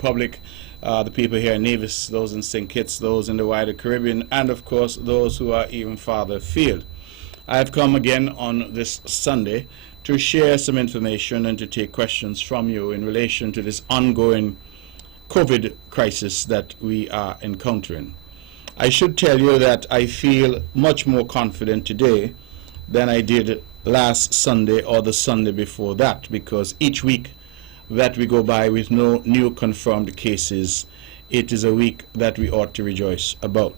Republic, the people here in Nevis, those in St. Kitts, those in the wider Caribbean, and of course those who are even farther afield. I have come again on this Sunday to share some information and to take questions from you in relation to this ongoing COVID crisis that we are encountering. I should tell you that I feel much more confident today than I did last Sunday or the Sunday before that, because each week that we go by with no new confirmed cases, it is a week that we ought to rejoice about.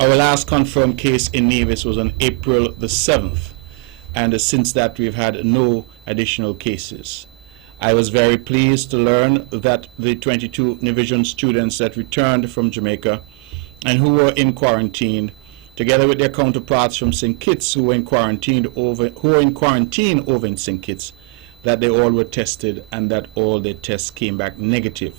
Our last confirmed case in Nevis was on April the 7th, and since that we've had no additional cases. I was very pleased to learn that the 22 Nevision students that returned from Jamaica and who were in quarantine, together with their counterparts from St. Kitts who were in quarantine over in St. Kitts, that they all were tested and that all their tests came back negative.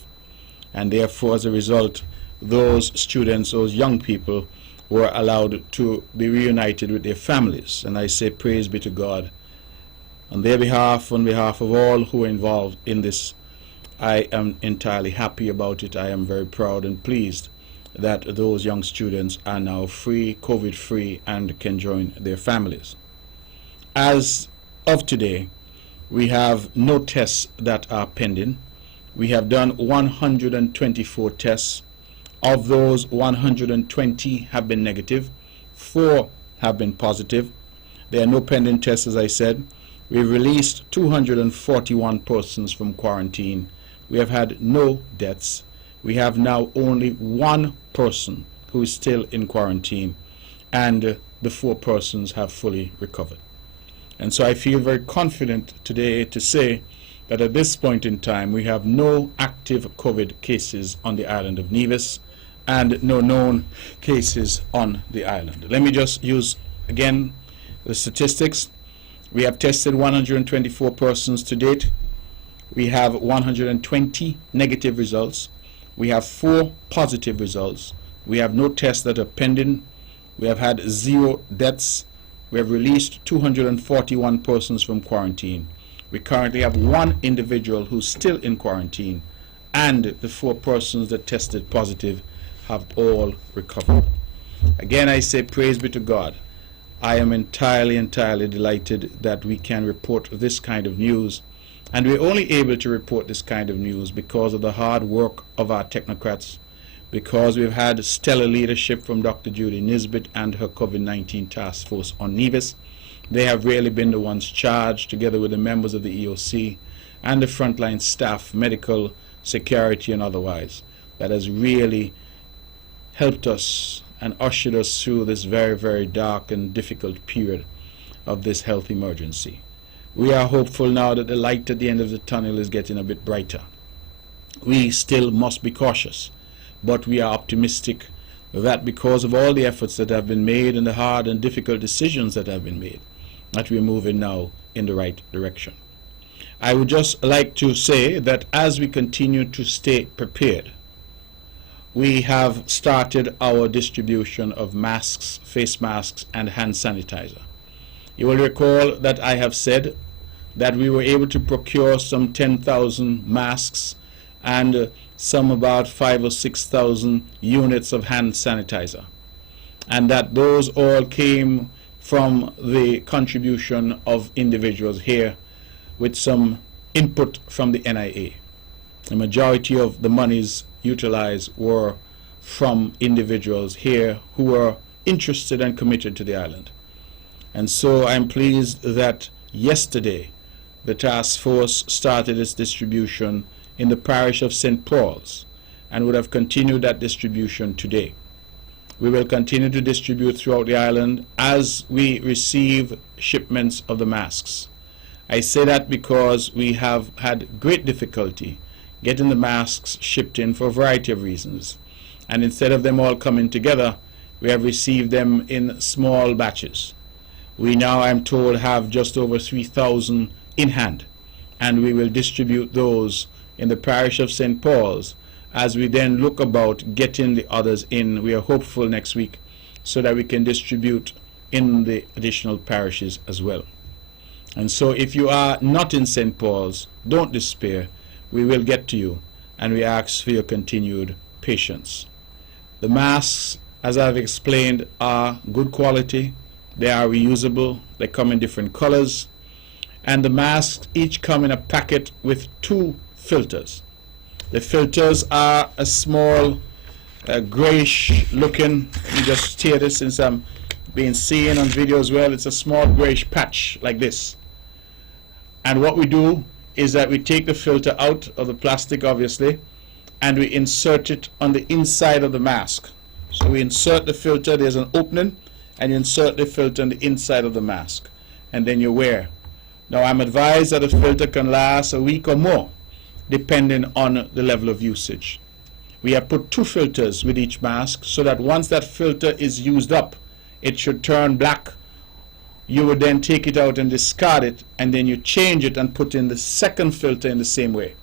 And therefore, as a result, those students, those young people, were allowed to be reunited with their families. And I say praise be to God. On their behalf, on behalf of all who are involved in this, I am entirely happy about it. I am very proud and pleased that those young students are now free, COVID-free, and can join their families. As of today, we have no tests that are pending. We have done 124 tests. Of those, 120 have been negative, 4 have been positive. There are no pending tests, as I said. We've released 241 persons from quarantine. We have had no deaths. We have now only 1 person who is still in quarantine, and the 4 persons have fully recovered. And so I feel very confident today to say that at this point in time we have no active COVID cases on the island of Nevis and no known cases on the island. Let me just use again the statistics. We have tested 124 persons to date. We have 120 negative results. We have 4 positive results. We have no tests that are pending. We have had 0 deaths. We have released 241 persons from quarantine. We currently have 1 individual who's still in quarantine, and the 4 persons that tested positive have all recovered. Again, I say praise be to God. I am entirely delighted that we can report this kind of news. And we're only able to report this kind of news because of the hard work of our technocrats, because we've had stellar leadership from Dr. Judy Nisbet and her COVID-19 task force on Nevis. They have really been the ones charged, together with the members of the EOC and the frontline staff, medical, security and otherwise, that has really helped us and ushered us through this very, very dark and difficult period of this health emergency. We are hopeful now that the light at the end of the tunnel is getting a bit brighter. We still must be cautious, but we are optimistic that because of all the efforts that have been made and the hard and difficult decisions that have been made, that we're moving now in the right direction. I would just like to say that as we continue to stay prepared, we have started our distribution of masks, face masks, and hand sanitizer. You will recall that I have said that we were able to procure some 10,000 masks and some about 5,000 or 6,000 units of hand sanitizer, and that those all came from the contribution of individuals here with some input from the NIA. The majority of the monies utilized were from individuals here who were interested and committed to the island. And so I'm pleased that yesterday the task force started its distribution in the parish of St. Paul's and would have continued that distribution today. We will continue to distribute throughout the island as we receive shipments of the masks. I say that because we have had great difficulty getting the masks shipped in for a variety of reasons. And instead of them all coming together, we have received them in small batches. We now, I'm told, have just over 3,000 in hand, and we will distribute those in the parish of St. Paul's as we then look about getting the others in. We are hopeful next week so that we can distribute in the additional parishes as well. And so if you are not in St. Paul's, don't despair. We will get to you. and we ask for your continued patience. The masks, as I've explained, are good quality. They are reusable. They come in different colors. And the masks each come in a packet with 2 filters. The filters are a small grayish looking, let me just steer this since I'm being seen on video as well. It's a small grayish patch like this. And what we do is that we take the filter out of the plastic, obviously, and we insert it on the inside of the mask. So we insert the filter, there's an opening, and you insert the filter on the inside of the mask, and then you wear. Now I'm advised that the filter can last a week or more, depending on the level of usage. We have put 2 filters with each mask so that once that filter is used up, it should turn black. You would then take it out and discard it, and then you change it and put in the second filter in the same way,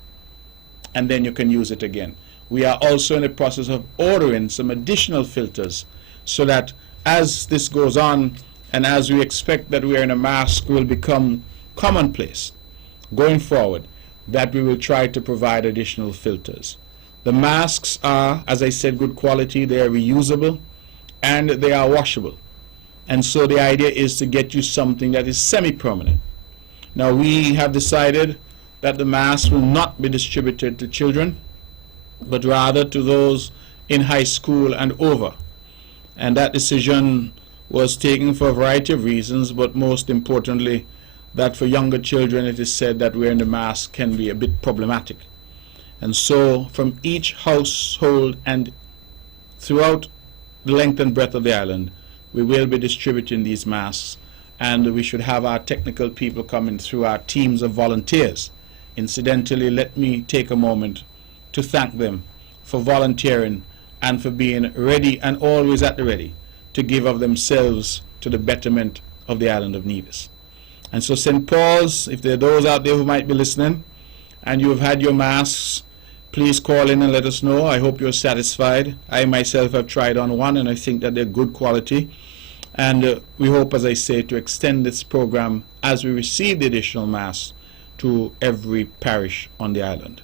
and then you can use it again. We are also in the process of ordering some additional filters so that as this goes on, and as we expect that wearing a mask will become commonplace going forward, that we will try to provide additional filters. The masks are, as I said, good quality. They are reusable and they are washable. And so the idea is to get you something that is semi-permanent. Now we have decided that the mask will not be distributed to children, but rather to those in high school and over. And that decision was taken for a variety of reasons, but most importantly, that for younger children it is said that wearing the mask can be a bit problematic. And so from each household and throughout the length and breadth of the island, we will be distributing these masks, and we should have our technical people coming through our teams of volunteers. Incidentally, let me take a moment to thank them for volunteering and for being ready and always at the ready to give of themselves to the betterment of the island of Nevis. And so St. Paul's, if there are those out there who might be listening and you have had your masks, please call in and let us know. I hope you're satisfied. I myself have tried on one and I think that they're good quality. And we hope, as I say, to extend this program as we receive the additional masks to every parish on the island.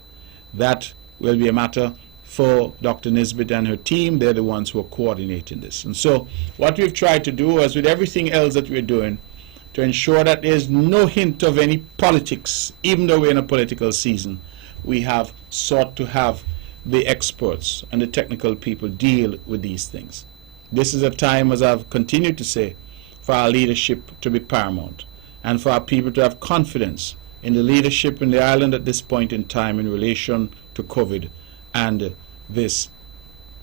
That will be a matter for Dr. Nisbet and her team. They're the ones who are coordinating this. And so what we've tried to do, as with everything else that we're doing, to ensure that there's no hint of any politics, even though we're in a political season, we have sought to have the experts and the technical people deal with these things. This is a time, as I've continued to say, for our leadership to be paramount and for our people to have confidence in the leadership in the island at this point in time in relation to COVID and this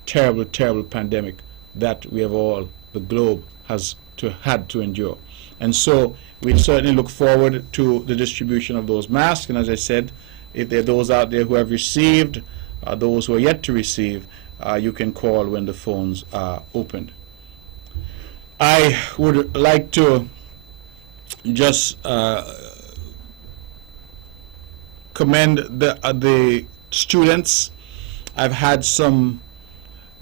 terrible, terrible pandemic that we have all, the globe, had to endure. And so we certainly look forward to the distribution of those masks. And as I said, if there are those out there who have received, those who are yet to receive, you can call when the phones are opened. I would like to just commend the students. I've had some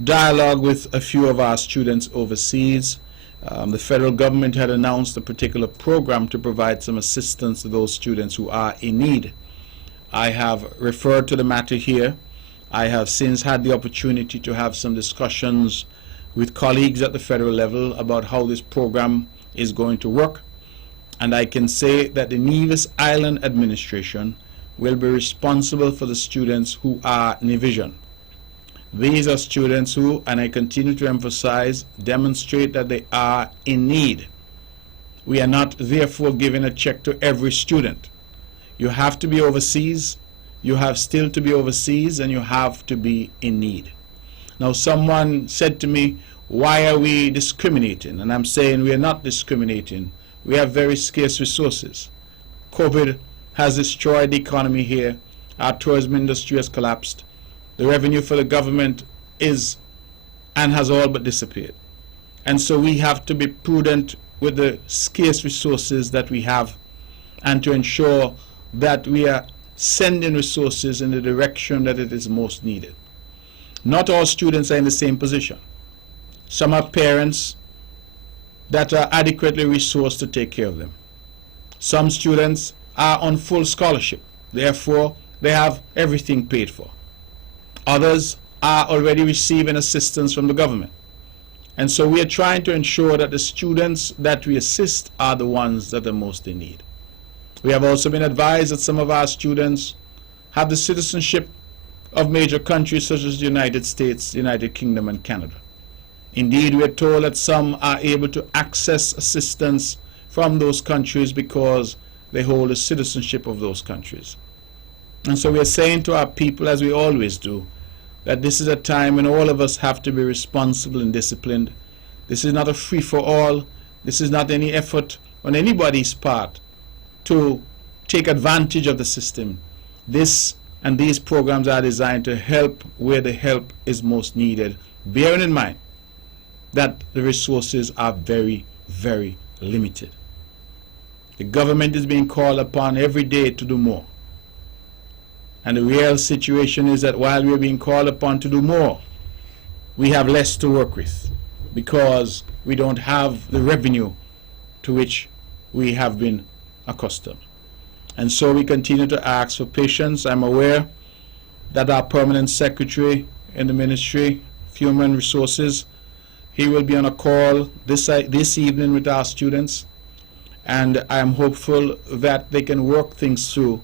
dialogue with a few of our students overseas. The federal government had announced a particular program to provide some assistance to those students who are in need. I have referred to the matter here. I have since had the opportunity to have some discussions with colleagues at the federal level about how this program is going to work. And I can say that the Nevis Island Administration will be responsible for the students who are Nevisian. These are students who, and I continue to emphasize, demonstrate that they are in need. We are not therefore giving a check to every student. You have to be overseas, you have still to be overseas, and you have to be in need. Now someone said to me, why are we discriminating? And I'm saying we are not discriminating. We have very scarce resources. COVID has destroyed the economy here. Our tourism industry has collapsed. The revenue for the government is and has all but disappeared. And so we have to be prudent with the scarce resources that we have and to ensure that we are sending resources in the direction that it is most needed. Not all students are in the same position. Some have parents that are adequately resourced to take care of them. Some students are on full scholarship. Therefore, they have everything paid for. Others are already receiving assistance from the government. And so we are trying to ensure that the students that we assist are the ones that are most in need. We have also been advised that some of our students have the citizenship of major countries such as the United States, the United Kingdom, and Canada. Indeed, we are told that some are able to access assistance from those countries because they hold a citizenship of those countries. And so we are saying to our people, as we always do, that this is a time when all of us have to be responsible and disciplined. This is not a free-for-all. This is not any effort on anybody's part to take advantage of the system. This and these programs are designed to help where the help is most needed, bearing in mind that the resources are very, very limited. The government is being called upon every day to do more. And the real situation is that while we are being called upon to do more, we have less to work with because we don't have the revenue to which we have been accustomed. And so we continue to ask for patience. I'm aware that our permanent secretary in the Ministry of Human Resources, he will be on a call this evening with our students, and I am hopeful that they can work things through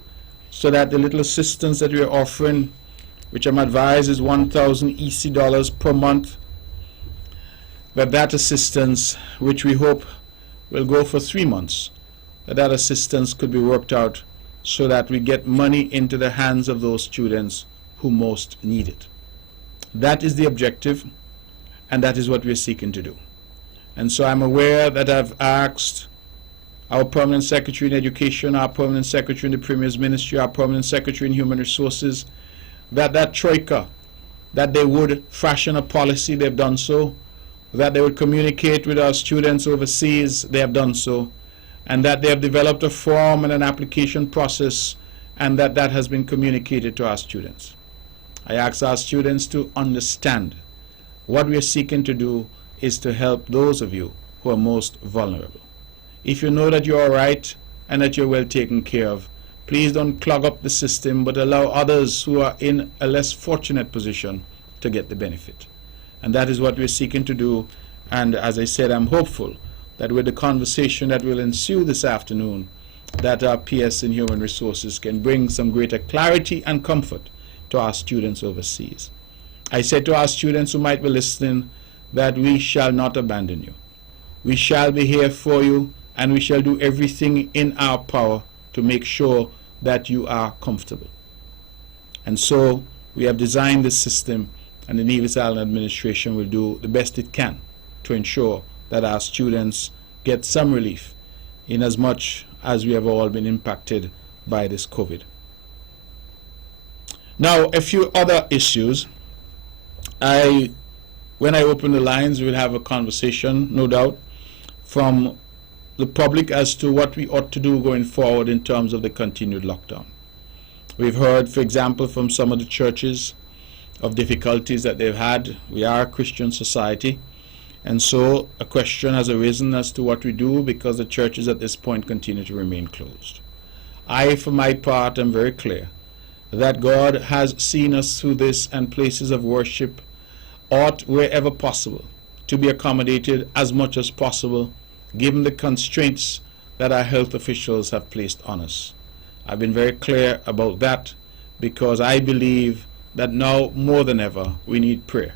so that the little assistance that we are offering, which I'm advised is 1,000 EC dollars per month, that assistance, which we hope will go for 3 months, that assistance could be worked out so that we get money into the hands of those students who most need it. That is the objective, and that is what we're seeking to do. And so I'm aware that I've asked our permanent secretary in education, our permanent secretary in the Premier's Ministry, our permanent secretary in human resources, that troika, that they would fashion a policy. They've done so. That they would communicate with our students overseas. They have done so. And that they have developed a form and an application process, and that has been communicated to our students. I ask our students to understand what we are seeking to do is to help those of you who are most vulnerable. If you know that you're all right and that you're well taken care of, please don't clog up the system, but allow others who are in a less fortunate position to get the benefit. And that is what we're seeking to do. And as I said, I'm hopeful that with the conversation that will ensue this afternoon, that our PS in Human Resources can bring some greater clarity and comfort to our students overseas. I said to our students who might be listening that we shall not abandon you. We shall be here for you, and we shall do everything in our power to make sure that you are comfortable. And so we have designed this system, and the Nevis Island administration will do the best it can to ensure that our students get some relief in as much as we have all been impacted by this COVID. Now, a few other issues. When I open the lines, we'll have a conversation, no doubt, from the public as to what we ought to do going forward in terms of the continued lockdown. We've heard, for example, from some of the churches of difficulties that they've had. We are a Christian society, and so a question has arisen as to what we do because the churches at this point continue to remain closed. I, for my part, am very clear that God has seen us through this, and places of worship ought, wherever possible, to be accommodated as much as possible, given the constraints that our health officials have placed on us. I've been very clear about that because I believe that now more than ever we need prayer.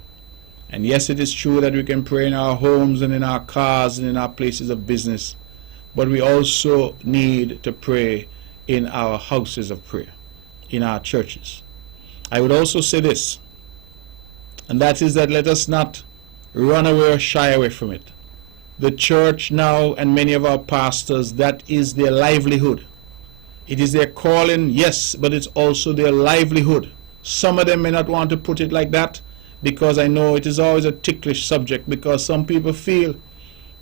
And yes, it is true that we can pray in our homes and in our cars and in our places of business, but we also need to pray in our houses of prayer, in our churches. I would also say this, and that is that let us not run away or shy away from it. The church now, and many of our pastors, that is their livelihood. It is their calling, yes, but it's also their livelihood. Some of them may not want to put it like that, because I know it is always a ticklish subject, because some people feel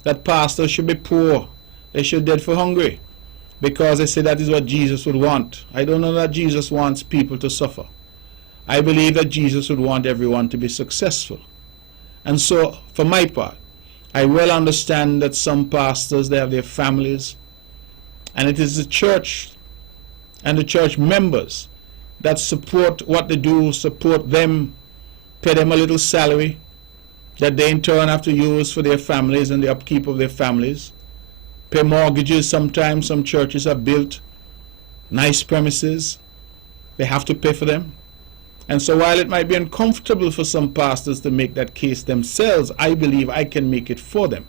that pastors should be poor, they should dead for hungry, because they say that is what Jesus would want. I don't know that Jesus wants people to suffer. I believe that Jesus would want everyone to be successful. And so, for my part, I well understand that some pastors, they have their families, and it is the church and the church members that support what they do, support them, pay them a little salary that they in turn have to use for their families and the upkeep of their families, pay mortgages. Sometimes some churches have built nice premises, they have to pay for them. And so while it might be uncomfortable for some pastors to make that case themselves, I believe I can make it for them,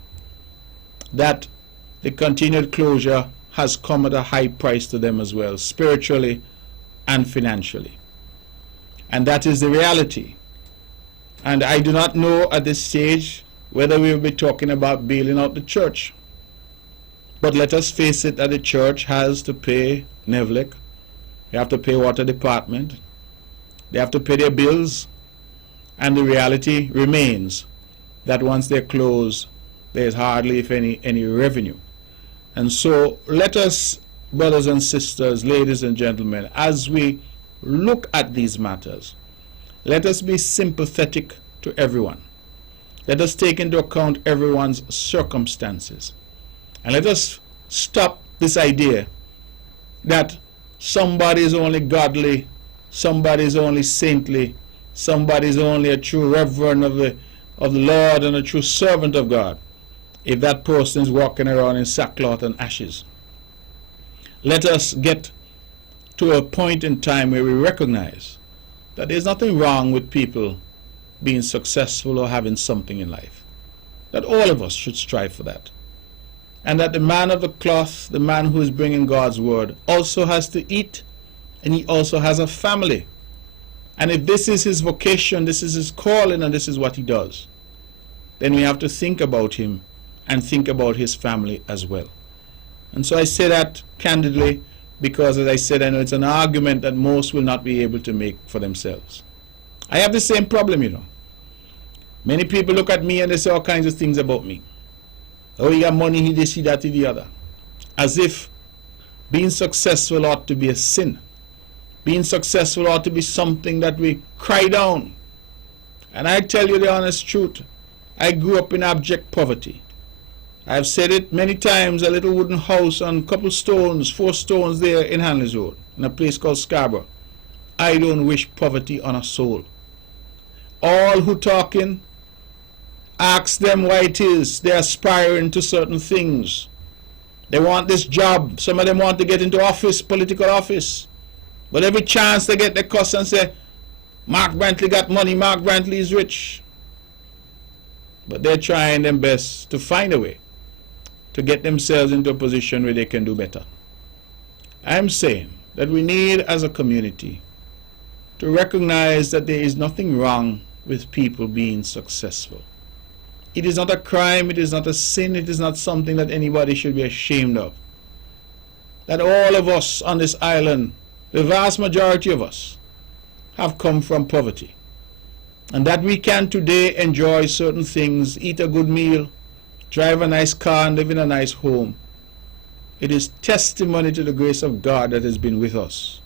that the continued closure has come at a high price to them as well, spiritually and financially. And that is the reality. And I do not know at this stage whether we will be talking about bailing out the church. But let us face it that the church has to pay NEVLEC, they have to pay water department, they have to pay their bills, and the reality remains that once they're closed, there is hardly, if any revenue. And so let us, brothers and sisters, ladies and gentlemen, as we look at these matters, let us be sympathetic to everyone. Let us take into account everyone's circumstances. And let us stop this idea that somebody is only godly, somebody is only saintly, somebody is only a true reverend of the Lord and a true servant of God, if that person is walking around in sackcloth and ashes. Let us get to a point in time where we recognize that there's nothing wrong with people being successful or having something in life. That all of us should strive for that. And that the man of the cloth, the man who is bringing God's word, also has to eat, and he also has a family. And if this is his vocation, this is his calling, and this is what he does, then we have to think about him and think about his family as well. And so I say that candidly because, as I said, I know it's an argument that most will not be able to make for themselves. I have the same problem, you know. Many people look at me and they say all kinds of things about me. Oh, he got money, he this, he that, he the other. As if being successful ought to be a sin. Being successful ought to be something that we cry down. And I tell you the honest truth, I grew up in abject poverty. I've said it many times, a little wooden house on a couple stones, 4 stones there in Hanley's Road, in a place called Scarborough. I don't wish poverty on a soul. All who talking, ask them why it is they're aspiring to certain things. They want this job. Some of them want to get into office, political office. But every chance they get, they cuss and say, Mark Brantley got money, Mark Brantley is rich. But they're trying their best to find a way to get themselves into a position where they can do better. I'm saying that we need, as a community, to recognize that there is nothing wrong with people being successful. It is not a crime, it is not a sin, it is not something that anybody should be ashamed of. That all of us on this island, the vast majority of us, have come from poverty. And that we can today enjoy certain things, eat a good meal, drive a nice car and live in a nice home. It is testimony to the grace of God that has been with us.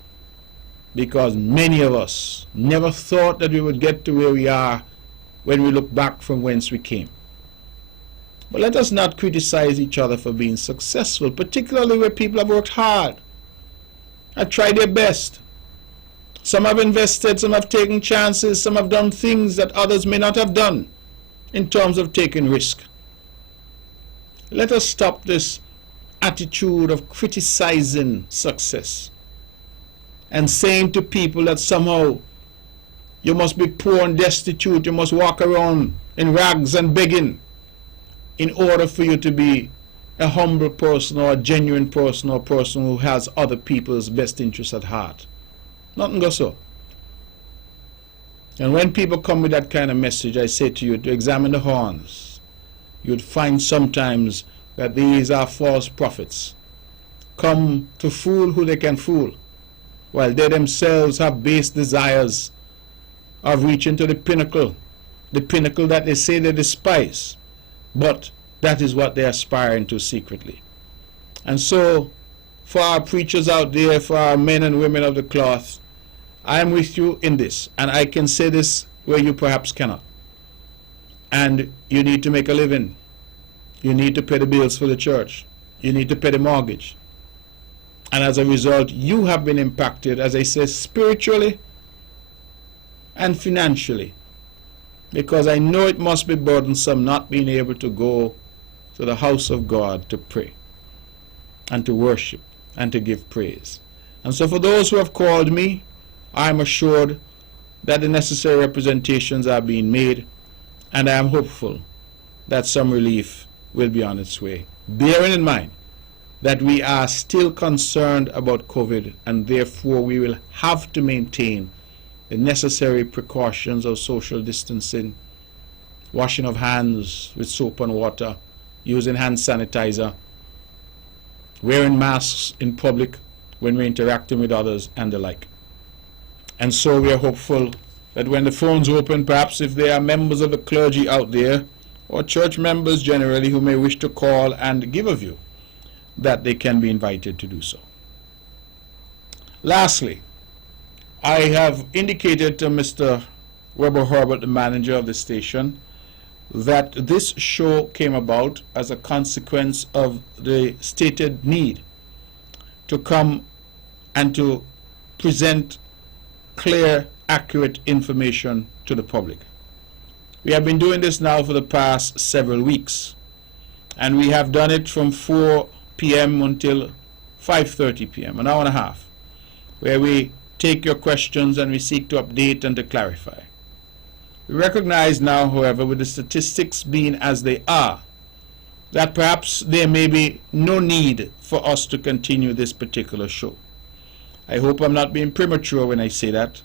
Because many of us never thought that we would get to where we are when we look back from whence we came. But let us not criticize each other for being successful, particularly where people have worked hard, have tried their best. Some have invested, some have taken chances, some have done things that others may not have done in terms of taking risk. Let us stop this attitude of criticizing success and saying to people that somehow you must be poor and destitute, you must walk around in rags and begging in order for you to be a humble person or a genuine person or a person who has other people's best interests at heart. Nothing goes so. And when people come with that kind of message, I say to you to examine the horns. You'd find sometimes that these are false prophets, come to fool who they can fool, while they themselves have base desires of reaching to the pinnacle that they say they despise, but that is what they're aspiring to secretly. And so, for our preachers out there, for our men and women of the cloth, I am with you in this, and I can say this where you perhaps cannot. And you need to make a living. You need to pay the bills for the church. You need to pay the mortgage. And as a result, you have been impacted, as I say, spiritually and financially. Because I know it must be burdensome not being able to go to the house of God to pray and to worship and to give praise. And so for those who have called me, I'm assured that the necessary representations are being made, and I am hopeful that some relief will be on its way. Bearing in mind that we are still concerned about COVID, and therefore we will have to maintain the necessary precautions of social distancing, washing of hands with soap and water, using hand sanitizer, wearing masks in public when we're interacting with others, and the like. And so we are hopeful that when the phones open, perhaps if there are members of the clergy out there, or church members generally who may wish to call and give a view, that they can be invited to do so. Lastly, I have indicated to Mr. Weber Herbert, the manager of the station, that this show came about as a consequence of the stated need to come and to present clear, accurate information to the public. We have been doing this now for the past several weeks, and we have done it from 4 p.m. until 5:30 p.m., an hour and a half, where we take your questions and we seek to update and to clarify. We recognize now, however, with the statistics being as they are, that perhaps there may be no need for us to continue this particular show. I hope I'm not being premature when I say that,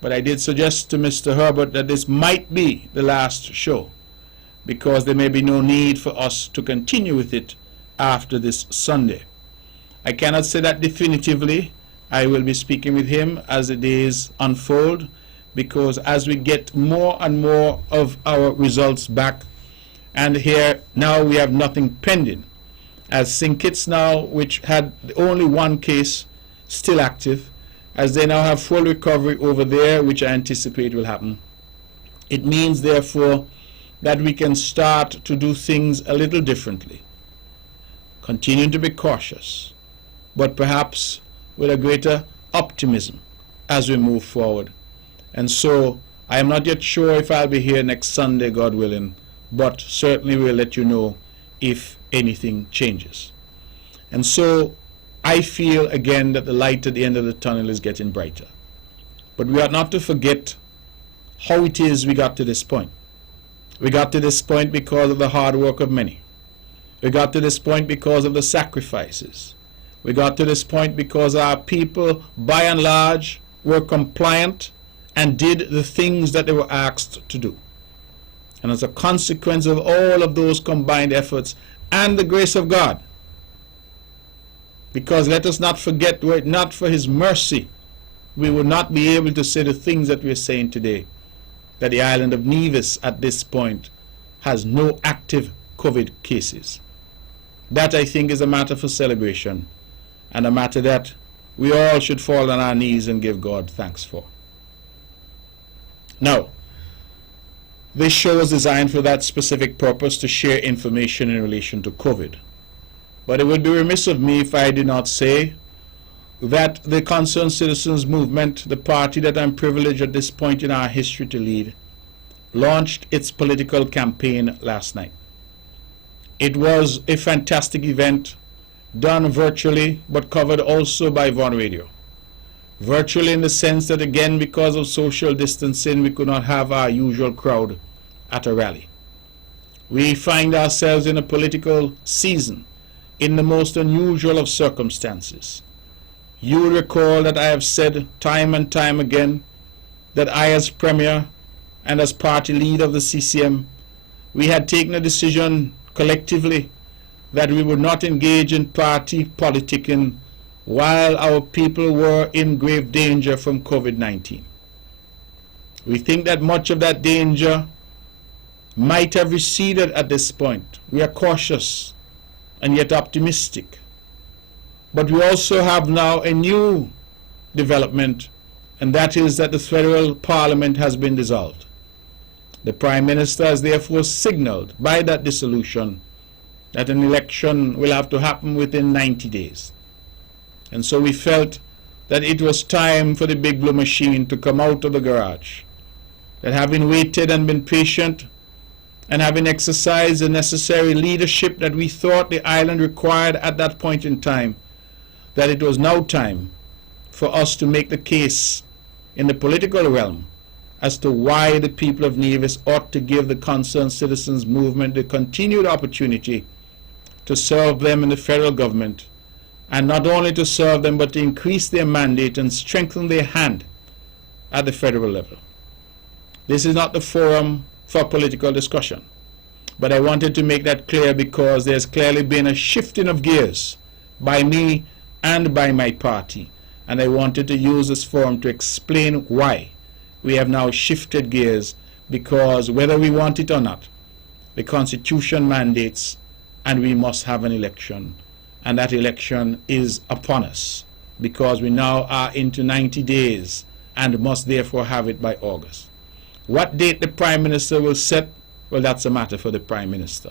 but I did suggest to Mr. Herbert that this might be the last show, because there may be no need for us to continue with it after this Sunday. I cannot say that definitively. I will be speaking with him as the days unfold, because as we get more and more of our results back, and here now we have nothing pending, as St. Kitts now, which had only one case still active, as they now have full recovery over there, which I anticipate will happen, it means therefore that we can start to do things a little differently, continuing to be cautious, but perhaps with a greater optimism as we move forward. And so I am not yet sure if I'll be here next Sunday, God willing, but certainly we'll let you know if anything changes. And so I feel again that the light at the end of the tunnel is getting brighter. But we ought not to forget how it is we got to this point. We got to this point because of the hard work of many. We got to this point because of the sacrifices. We got to this point because our people, by and large, were compliant and did the things that they were asked to do. And as a consequence of all of those combined efforts and the grace of God, because let us not forget, were it not for His mercy, we would not be able to say the things that we are saying today, that the island of Nevis at this point has no active COVID cases. That, I think, is a matter for celebration, and a matter that we all should fall on our knees and give God thanks for. Now, this show is designed for that specific purpose, to share information in relation to COVID. But it would be remiss of me if I did not say that the Concerned Citizens Movement, the party that I'm privileged at this point in our history to lead, launched its political campaign last night. It was a fantastic event, done virtually, but covered also by Von Radio. Virtually in the sense that, again, because of social distancing, we could not have our usual crowd at a rally. We find ourselves in a political season in the most unusual of circumstances. You will recall that I have said time and time again that I, as Premier and as party leader of the CCM, we had taken a decision collectively that we would not engage in party politicking while our people were in grave danger from COVID-19. We think that much of that danger might have receded at this point. We are cautious and yet optimistic. But we also have now a new development, and that is that the federal parliament has been dissolved. The Prime Minister has therefore signaled by that dissolution that an election will have to happen within 90 days. And so we felt that it was time for the Big Blue machine to come out of the garage. That having waited and been patient, and having exercised the necessary leadership that we thought the island required at that point in time, that it was now time for us to make the case in the political realm as to why the people of Nevis ought to give the Concerned Citizens Movement the continued opportunity to serve them in the federal government, and not only to serve them, but to increase their mandate and strengthen their hand at the federal level. This is not the forum for political discussion, but I wanted to make that clear because there's clearly been a shifting of gears by me and by my party, and I wanted to use this forum to explain why we have now shifted gears, because whether we want it or not, the Constitution mandates and we must have an election, and that election is upon us because we now are into 90 days and must therefore have it by August. What date the Prime Minister will set, well, that's a matter for the Prime Minister.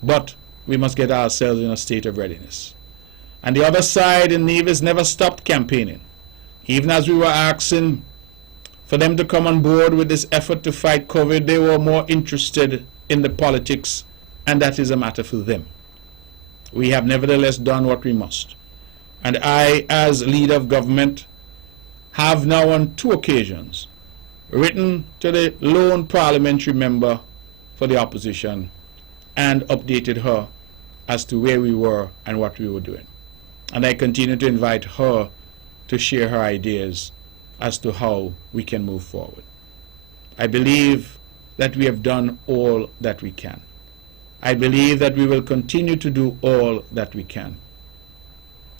But we must get ourselves in a state of readiness. And the other side in Nevis never stopped campaigning. Even as we were asking for them to come on board with this effort to fight COVID, they were more interested in the politics, and that is a matter for them. We have nevertheless done what we must. And I, as leader of government, have now on 2 occasions written to the lone parliamentary member for the opposition and updated her as to where we were and what we were doing. And I continue to invite her to share her ideas as to how we can move forward. I believe that we have done all that we can. I believe that we will continue to do all that we can.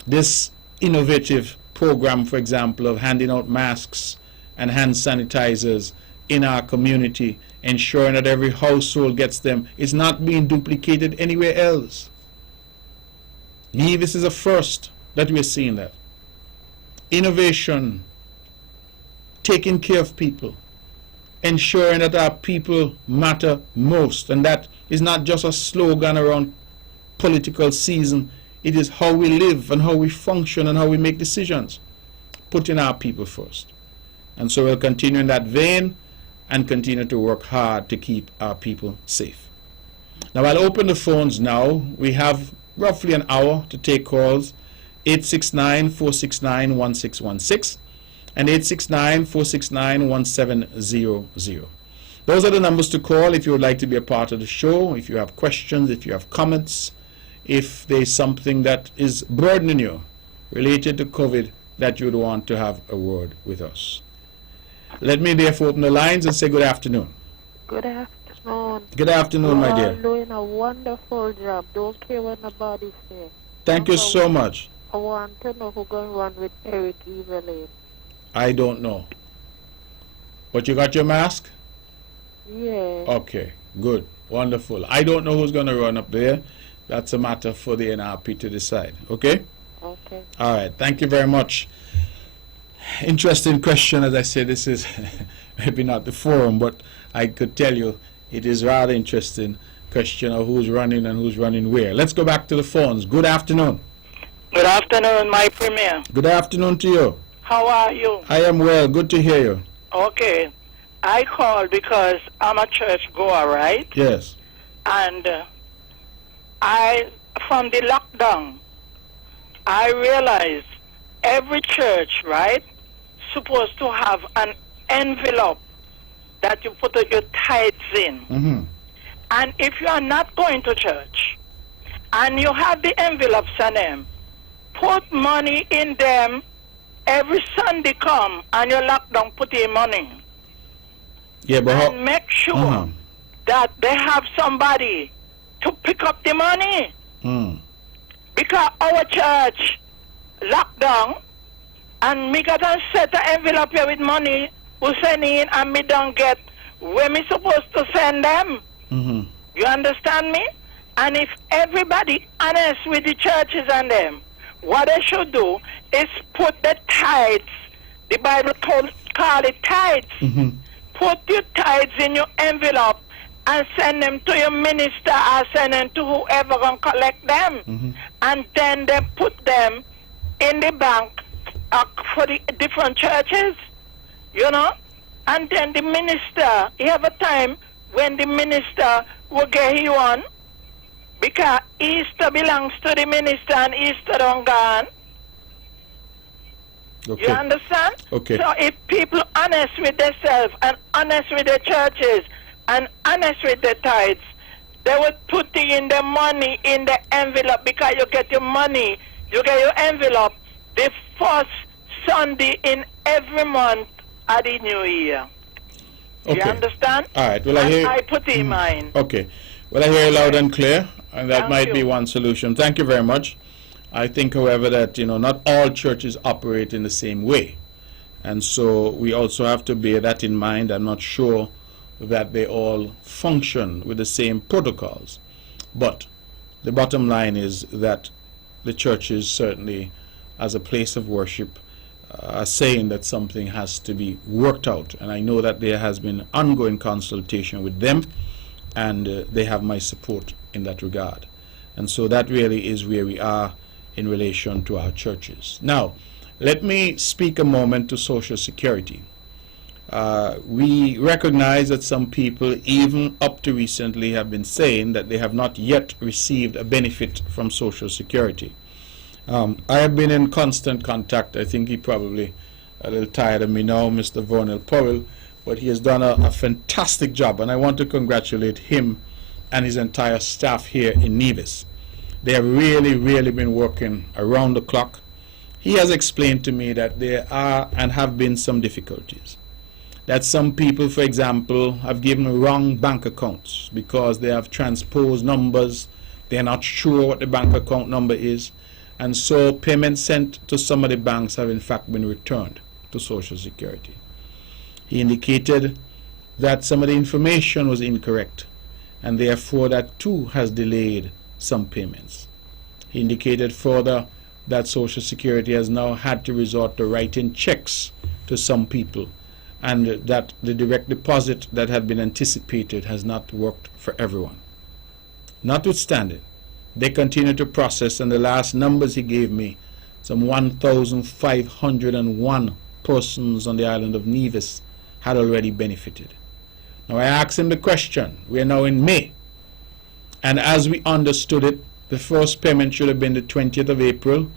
This innovative program, for example, of handing out masks and hand sanitizers in our community, ensuring that every household gets them, is not being duplicated anywhere else. Nevis is a first that we're seeing that. Innovation, taking care of people, ensuring that our people matter most, and that is not just a slogan around political season. It is how we live and how we function and how we make decisions, putting our people first. And so we'll continue in that vein and continue to work hard to keep our people safe. Now I'll open the phones now. We have roughly an hour to take calls. 869-469-1616 and 869-469-1700. Those are the numbers to call if you would like to be a part of the show, if you have questions, if you have comments, if there's something that is burdening you related to COVID that you would want to have a word with us. Let me therefore open the lines and say good afternoon. Good afternoon. Good afternoon, my dear. You are doing a wonderful job. Don't care what nobody says. Thank you so much. I want to know who's going on with Eric Evelyn. I don't know. But you got your mask? Yeah. Okay, good, wonderful. I don't know who's going to run up there. That's a matter for the NRP to decide, okay? Okay. All right, thank you very much. Interesting question. As I said, this is maybe not the forum, but I could tell you it is rather interesting question of who's running and who's running where. Let's go back to the phones. Good afternoon. Good afternoon, my Premier. Good afternoon to you. How are you? I am well. Good to hear you. Okay. I called because I'm a church goer, right? Yes. And from the lockdown, I realized every church, right, supposed to have an envelope that you put your tithes in. Mm-hmm. And if you are not going to church and you have the envelopes on them, put money in them every Sunday come and you lock down, put your money. Yeah, but and make sure that they have somebody to pick up the money. Because our church locked down and me got to set an envelope here with money we send in and me don't get where me supposed to send them. You understand me? And if everybody honest with the churches and them, what they should do is put the tithes, the Bible call it tithes. Put your tithes in your envelope and send them to your minister or send them to whoever can collect them. And then they put them in the bank for the different churches, you know. And then the minister, he have a time when the minister will get you on, because Easter belongs to the minister and Easter don't gone. Okay. You understand? Okay. So if people honest with themselves and honest with their churches and honest with their tithes, they would put in the money in the envelope, because you get your money, you get your envelope the first Sunday in every month of the new year. Okay. You understand? All right. Well, I put it in mind. Okay. Well, I hear you loud and clear, and that Thank might be you. one solution. Thank you very much. I think, however, that not all churches operate in the same way, and so we also have to bear that in mind. I'm not sure that they all function with the same protocols, but the bottom line is that the churches certainly, as a place of worship, are saying that something has to be worked out, and I know that there has been ongoing consultation with them, and they have my support in that regard. And so that really is where we are in relation to our churches. Now, let me speak a moment to Social Security. We recognize that some people, even up to recently, have been saying that they have not yet received a benefit from Social Security. I have been in constant contact. I think he probably a little tired of me now, Mr. Vonel Powell, but he has done a fantastic job, and I want to congratulate him and his entire staff here in Nevis. They have really, really been working around the clock. He has explained to me that there are and have been some difficulties. That some people, for example, have given wrong bank accounts because they have transposed numbers. They are not sure what the bank account number is. And so payments sent to some of the banks have in fact been returned to Social Security. He indicated that some of the information was incorrect, and therefore that too has delayed some payments. He indicated further that Social Security has now had to resort to writing checks to some people, and that the direct deposit that had been anticipated has not worked for everyone. Notwithstanding, they continue to process, and the last numbers he gave me, some 1,501 persons on the island of Nevis had already benefited. Now I asked him the question, we are now in May, and as we understood it, the first payment should have been the 20th of April,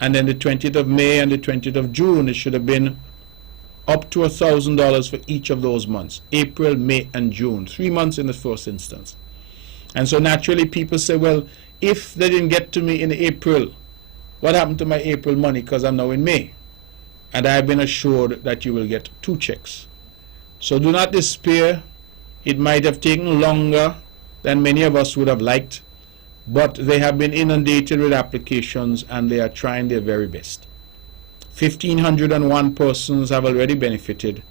and then the 20th of May and the 20th of June. It should have been up to $1,000 for each of those months, April, May, and June, 3 months in the first instance. And so naturally people say, well, if they didn't get to me in April, what happened to my April money, because I'm now in May? And I've been assured that you will get 2 checks. So do not despair. It might have taken longer than many of us would have liked, but they have been inundated with applications and they are trying their very best. 1,501 persons have already benefited,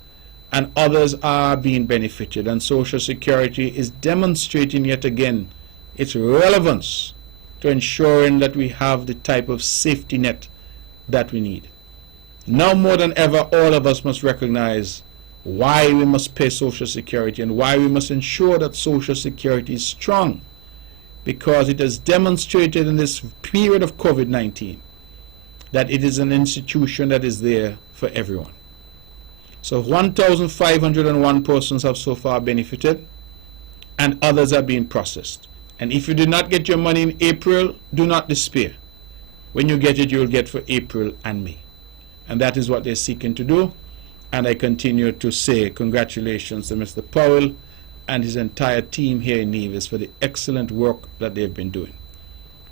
and others are being benefited, and Social Security is demonstrating yet again its relevance to ensuring that we have the type of safety net that we need. Now more than ever, all of us must recognize why we must pay Social Security and why we must ensure that Social Security is strong, because it has demonstrated in this period of COVID-19 that it is an institution that is there for everyone. So 1,501 persons have so far benefited, and others are being processed. And if you did not get your money in April, do not despair. When you get it, you will get for April and May. And that is what they're seeking to do. And I continue to say congratulations to Mr. Powell and his entire team here in Nevis for the excellent work that they've been doing.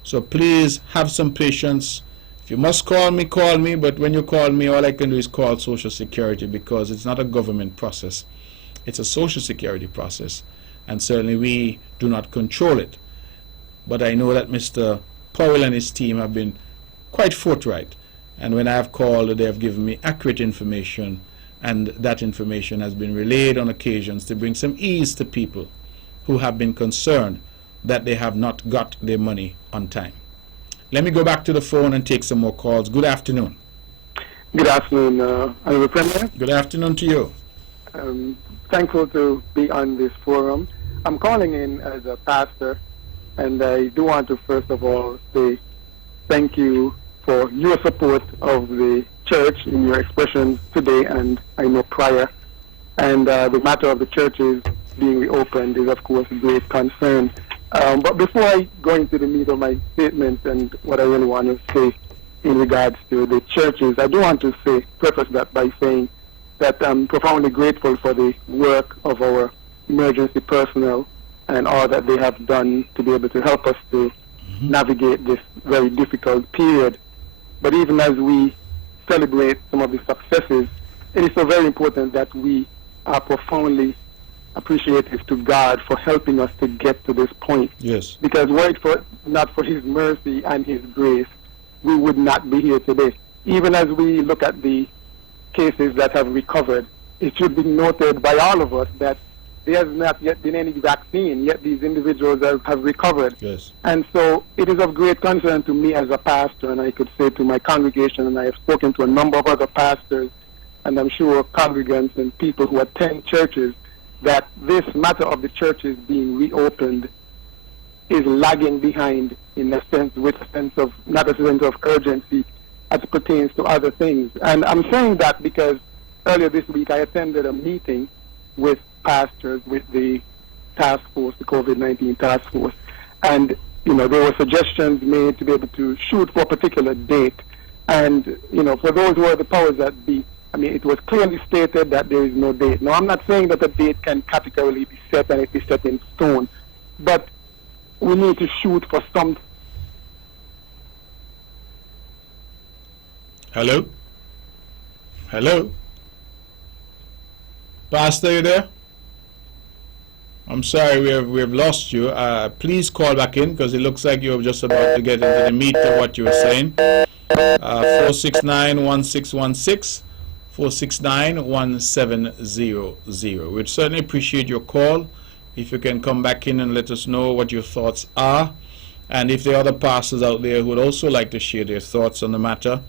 So please have some patience. If you must call me, but when you call me, all I can do is call Social Security, because it's not a government process. It's a Social Security process, and certainly we do not control it. But I know that Mr. Powell and his team have been quite forthright, and when I have called, they have given me accurate information, and that information has been relayed on occasions to bring some ease to people who have been concerned that they have not got their money on time. Let me go back to the phone and take some more calls. Good afternoon. Good afternoon, Honorable Premier. Good afternoon to you. Thankful to be on this forum. I'm calling in as a pastor, and I do want to first of all say thank you for your support of the church in your expressions today and I know prior. And the matter of the churches being reopened is, of course, a great concern. But before I go into the meat of my statement and what I really want to say in regards to the churches, I do want to preface that by saying that I'm profoundly grateful for the work of our emergency personnel and all that they have done to be able to help us to navigate this very difficult period. But even as we celebrate some of the successes, it is so very important that we are profoundly appreciative to God for helping us to get to this point. Yes. Because were it not for His mercy and His grace, we would not be here today. Even as we look at the cases that have recovered, it should be noted by all of us that there has not yet been any vaccine, yet these individuals have recovered. Yes. And so it is of great concern to me as a pastor, and I could say to my congregation, and I have spoken to a number of other pastors, and I'm sure congregants and people who attend churches, that this matter of the churches being reopened is lagging behind in a sense, with a sense of, not a sense of urgency as it pertains to other things. And I'm saying that because earlier this week I attended a meeting with pastors with the task force, the COVID-19 task force, and there were suggestions made to be able to shoot for a particular date. And for those who are the powers that be, it was clearly stated that there is no date. Now, I'm not saying that the date can categorically be set and it be set in stone, but we need to shoot for some. Hello? Hello? Pastor, you there? I'm sorry, we have lost you. Please call back in, because it looks like you're just about to get into the meat of what you were saying. 469-1616, 469-1700. We'd certainly appreciate your call. If you can come back in and let us know what your thoughts are. And if there are other pastors out there who would also like to share their thoughts on the matter.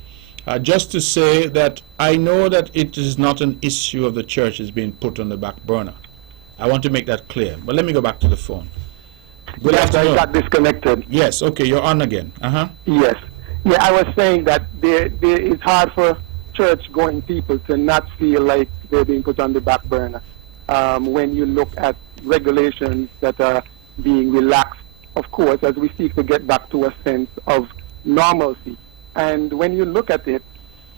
Just to say that I know that it is not an issue of the churches being put on the back burner. I want to make that clear. But let me go back to the phone. Good afternoon. I got disconnected. Yes, okay, you're on again. Yes. Yeah, I was saying that it's hard for church-going people to not feel like they're being put on the back burner when you look at regulations that are being relaxed, of course, as we seek to get back to a sense of normalcy. And when you look at it,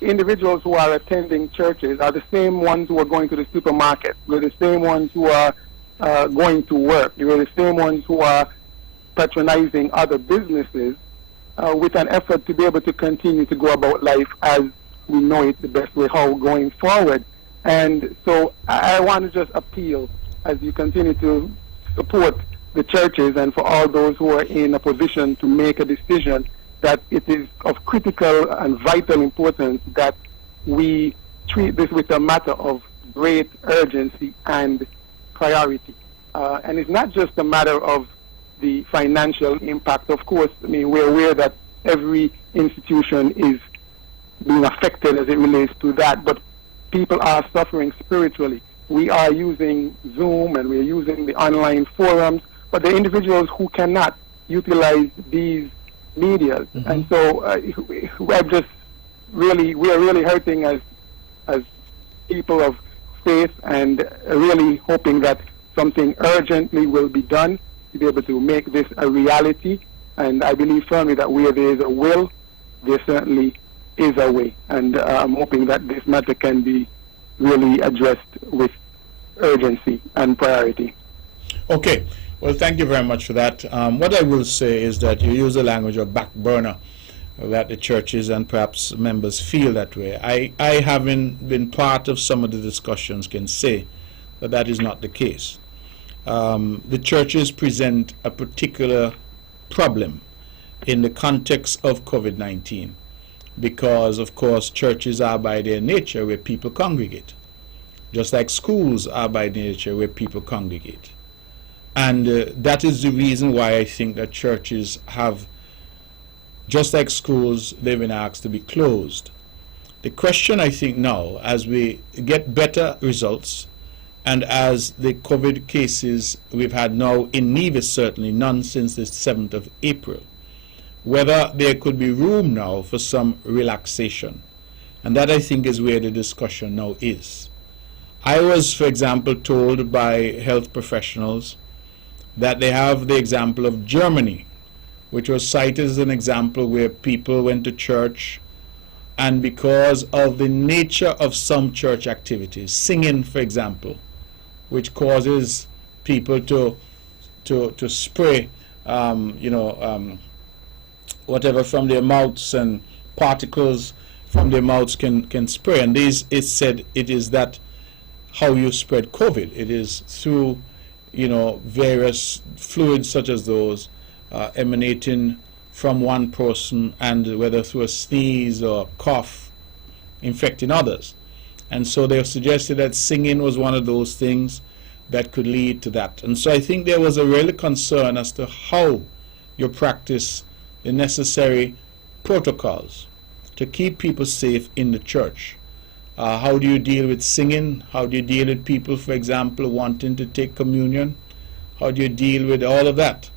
individuals who are attending churches are the same ones who are going to the supermarket. They're the same ones who are going to work. They're the same ones who are patronizing other businesses with an effort to be able to continue to go about life as we know it the best way how going forward. And so I want to just appeal as you continue to support the churches and for all those who are in a position to make a decision, that it is of critical and vital importance that we treat this with a matter of great urgency and priority. And it's not just a matter of the financial impact. Of course, we're aware that every institution is being affected as it relates to that, but people are suffering spiritually. We are using Zoom and we're using the online forums, but the individuals who cannot utilize these media. And so we are really hurting as people of faith, and really hoping that something urgently will be done to be able to make this a reality. And I believe firmly that where there is a will, there certainly is a way. And I'm hoping that this matter can be really addressed with urgency and priority. Okay. Well, thank you very much for that. What I will say is that you use the language of back burner, that the churches and perhaps members feel that way. I having been part of some of the discussions, can say that that is not the case. The churches present a particular problem in the context of COVID-19 because, of course, churches are by their nature where people congregate, just like schools are by nature where people congregate. And that is the reason why I think that churches have, just like schools, they've been asked to be closed. The question, I think now, as we get better results, and as the COVID cases we've had now in Nevis, certainly none since the 7th of April, whether there could be room now for some relaxation. And that, I think, is where the discussion now is. I was, for example, told by health professionals that they have the example of Germany, which was cited as an example where people went to church, and because of the nature of some church activities, singing, for example, which causes people to spray, whatever from their mouths, and particles from their mouths can spray. And this is said it is that how you spread COVID. It is through, various fluids such as those emanating from one person, and whether through a sneeze or cough, infecting others. And so they suggested that singing was one of those things that could lead to that. And so I think there was a real concern as to how you practice the necessary protocols to keep people safe in the church. How do you deal with singing? How do you deal with people, for example, wanting to take communion? How do you deal with all of that?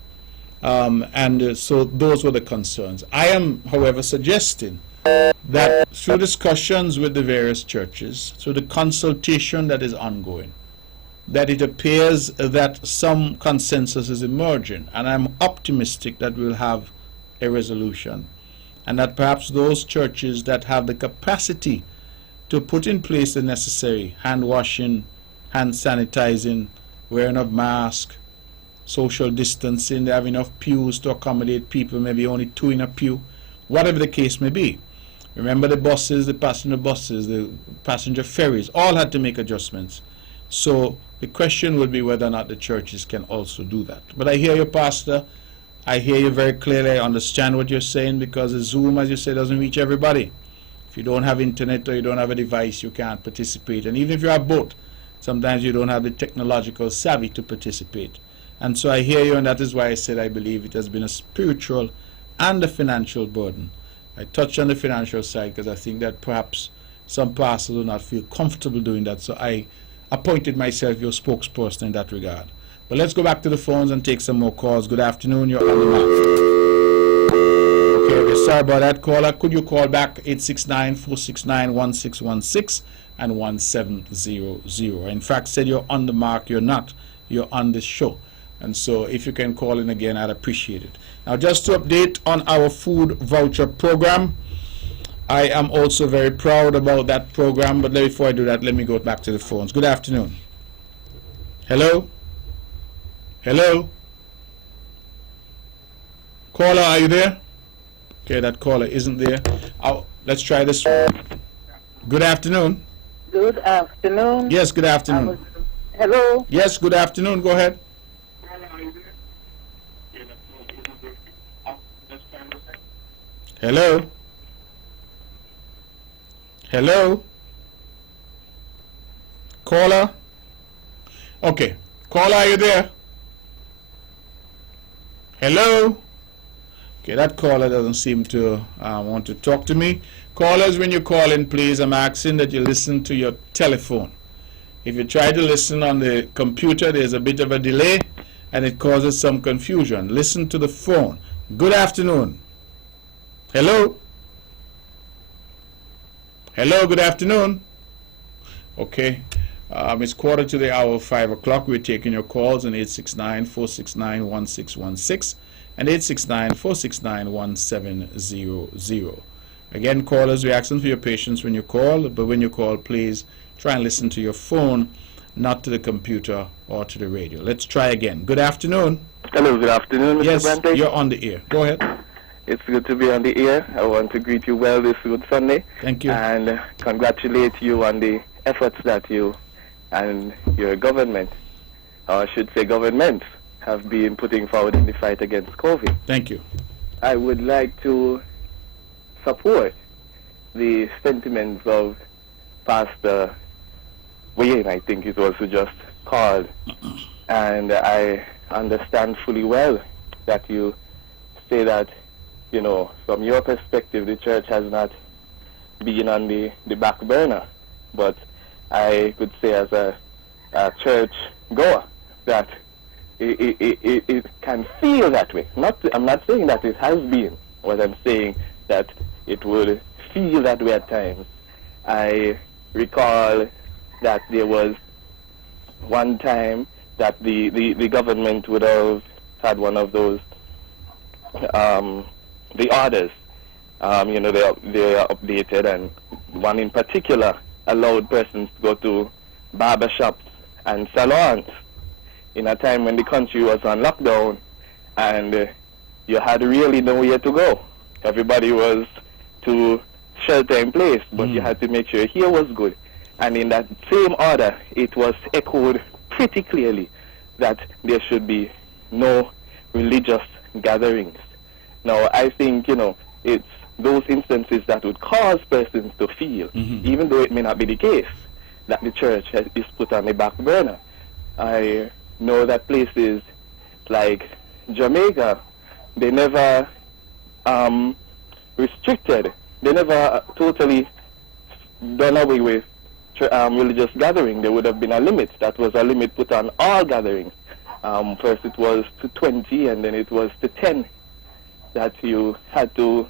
So those were the concerns. I am, however, suggesting that through discussions with the various churches, through the consultation that is ongoing, that it appears that some consensus is emerging, and I'm optimistic that we'll have a resolution, and that perhaps those churches that have the capacity to put in place the necessary hand washing, hand sanitizing, wearing of masks, social distancing, they have enough pews to accommodate people, maybe only 2 in a pew, whatever the case may be. Remember the buses, the passenger ferries, all had to make adjustments. So the question would be whether or not the churches can also do that. But I hear you, Pastor. I hear you very clearly. I understand what you're saying, because the Zoom, as you say, doesn't reach everybody. If you don't have internet or you don't have a device, you can't participate. And even if you have both, sometimes you don't have the technological savvy to participate. And so I hear you, and that is why I said I believe it has been a spiritual and a financial burden. I touched on the financial side because I think that perhaps some pastors do not feel comfortable doing that. So I appointed myself your spokesperson in that regard. But let's go back to the phones and take some more calls. Good afternoon. You're on the mic. Okay, sorry about that, caller. Could you call back 869-469-1616 and 1700? In fact, said you're on the mark. You're not. You're on the show. And so if you can call in again, I'd appreciate it. Now, just to update on our food voucher program, I am also very proud about that program. But before I do that, let me go back to the phones. Good afternoon. Hello? Hello? Caller, are you there? Okay, that caller isn't there. Let's try this one. Good afternoon. Good afternoon. Yes, good afternoon. Hello? Yes, good afternoon. Go ahead. Hello? Hello? Caller? Okay. Caller, are you there? Hello? Okay, that caller doesn't seem to want to talk to me. Callers, when you call in, please, I'm asking that you listen to your telephone. If you try to listen on the computer, there's a bit of a delay, and it causes some confusion. Listen to the phone. Good afternoon. Hello? Hello, good afternoon. Okay. It's 5:15 o'clock. We're taking your calls on 869-469-1616 and 869-469-1700. Again, callers, we're asking for your patience when you call, but when you call, please try and listen to your phone, not to the computer or to the radio. Let's try again. Good afternoon. Hello, good afternoon, Mr. Yes, Brante. you're on the air. Go ahead. It's good to be on the air. I want to greet you well this good Sunday. Thank you. And congratulate you on the efforts that you and your government, or I should say governments, have been putting forward in the fight against COVID. Thank you. I would like to support the sentiments of Pastor Wayne, I think it was just called. And I understand fully well that you say that, you know, from your perspective, the church has not been on the back burner. But I could say as a church goer that it can feel that way. I'm not saying that it has been, what I'm saying, that it would feel that way at times. I recall that there was one time that the government would have had one of those, the orders, they are updated, and one in particular allowed persons to go to barber shops and salons in a time when the country was on lockdown, and you had really nowhere to go. Everybody was to shelter in place, but you had to make sure here was good. And in that same order, it was echoed pretty clearly that there should be no religious gatherings. Now, I think, it's those instances that would cause persons to feel, even though it may not be the case, that the church is put on the back burner. I know that places like Jamaica, they never restricted, they never totally done away with religious gathering. There would have been a limit. That was a limit put on all gatherings. First it was to 20, and then it was to 10, that you had to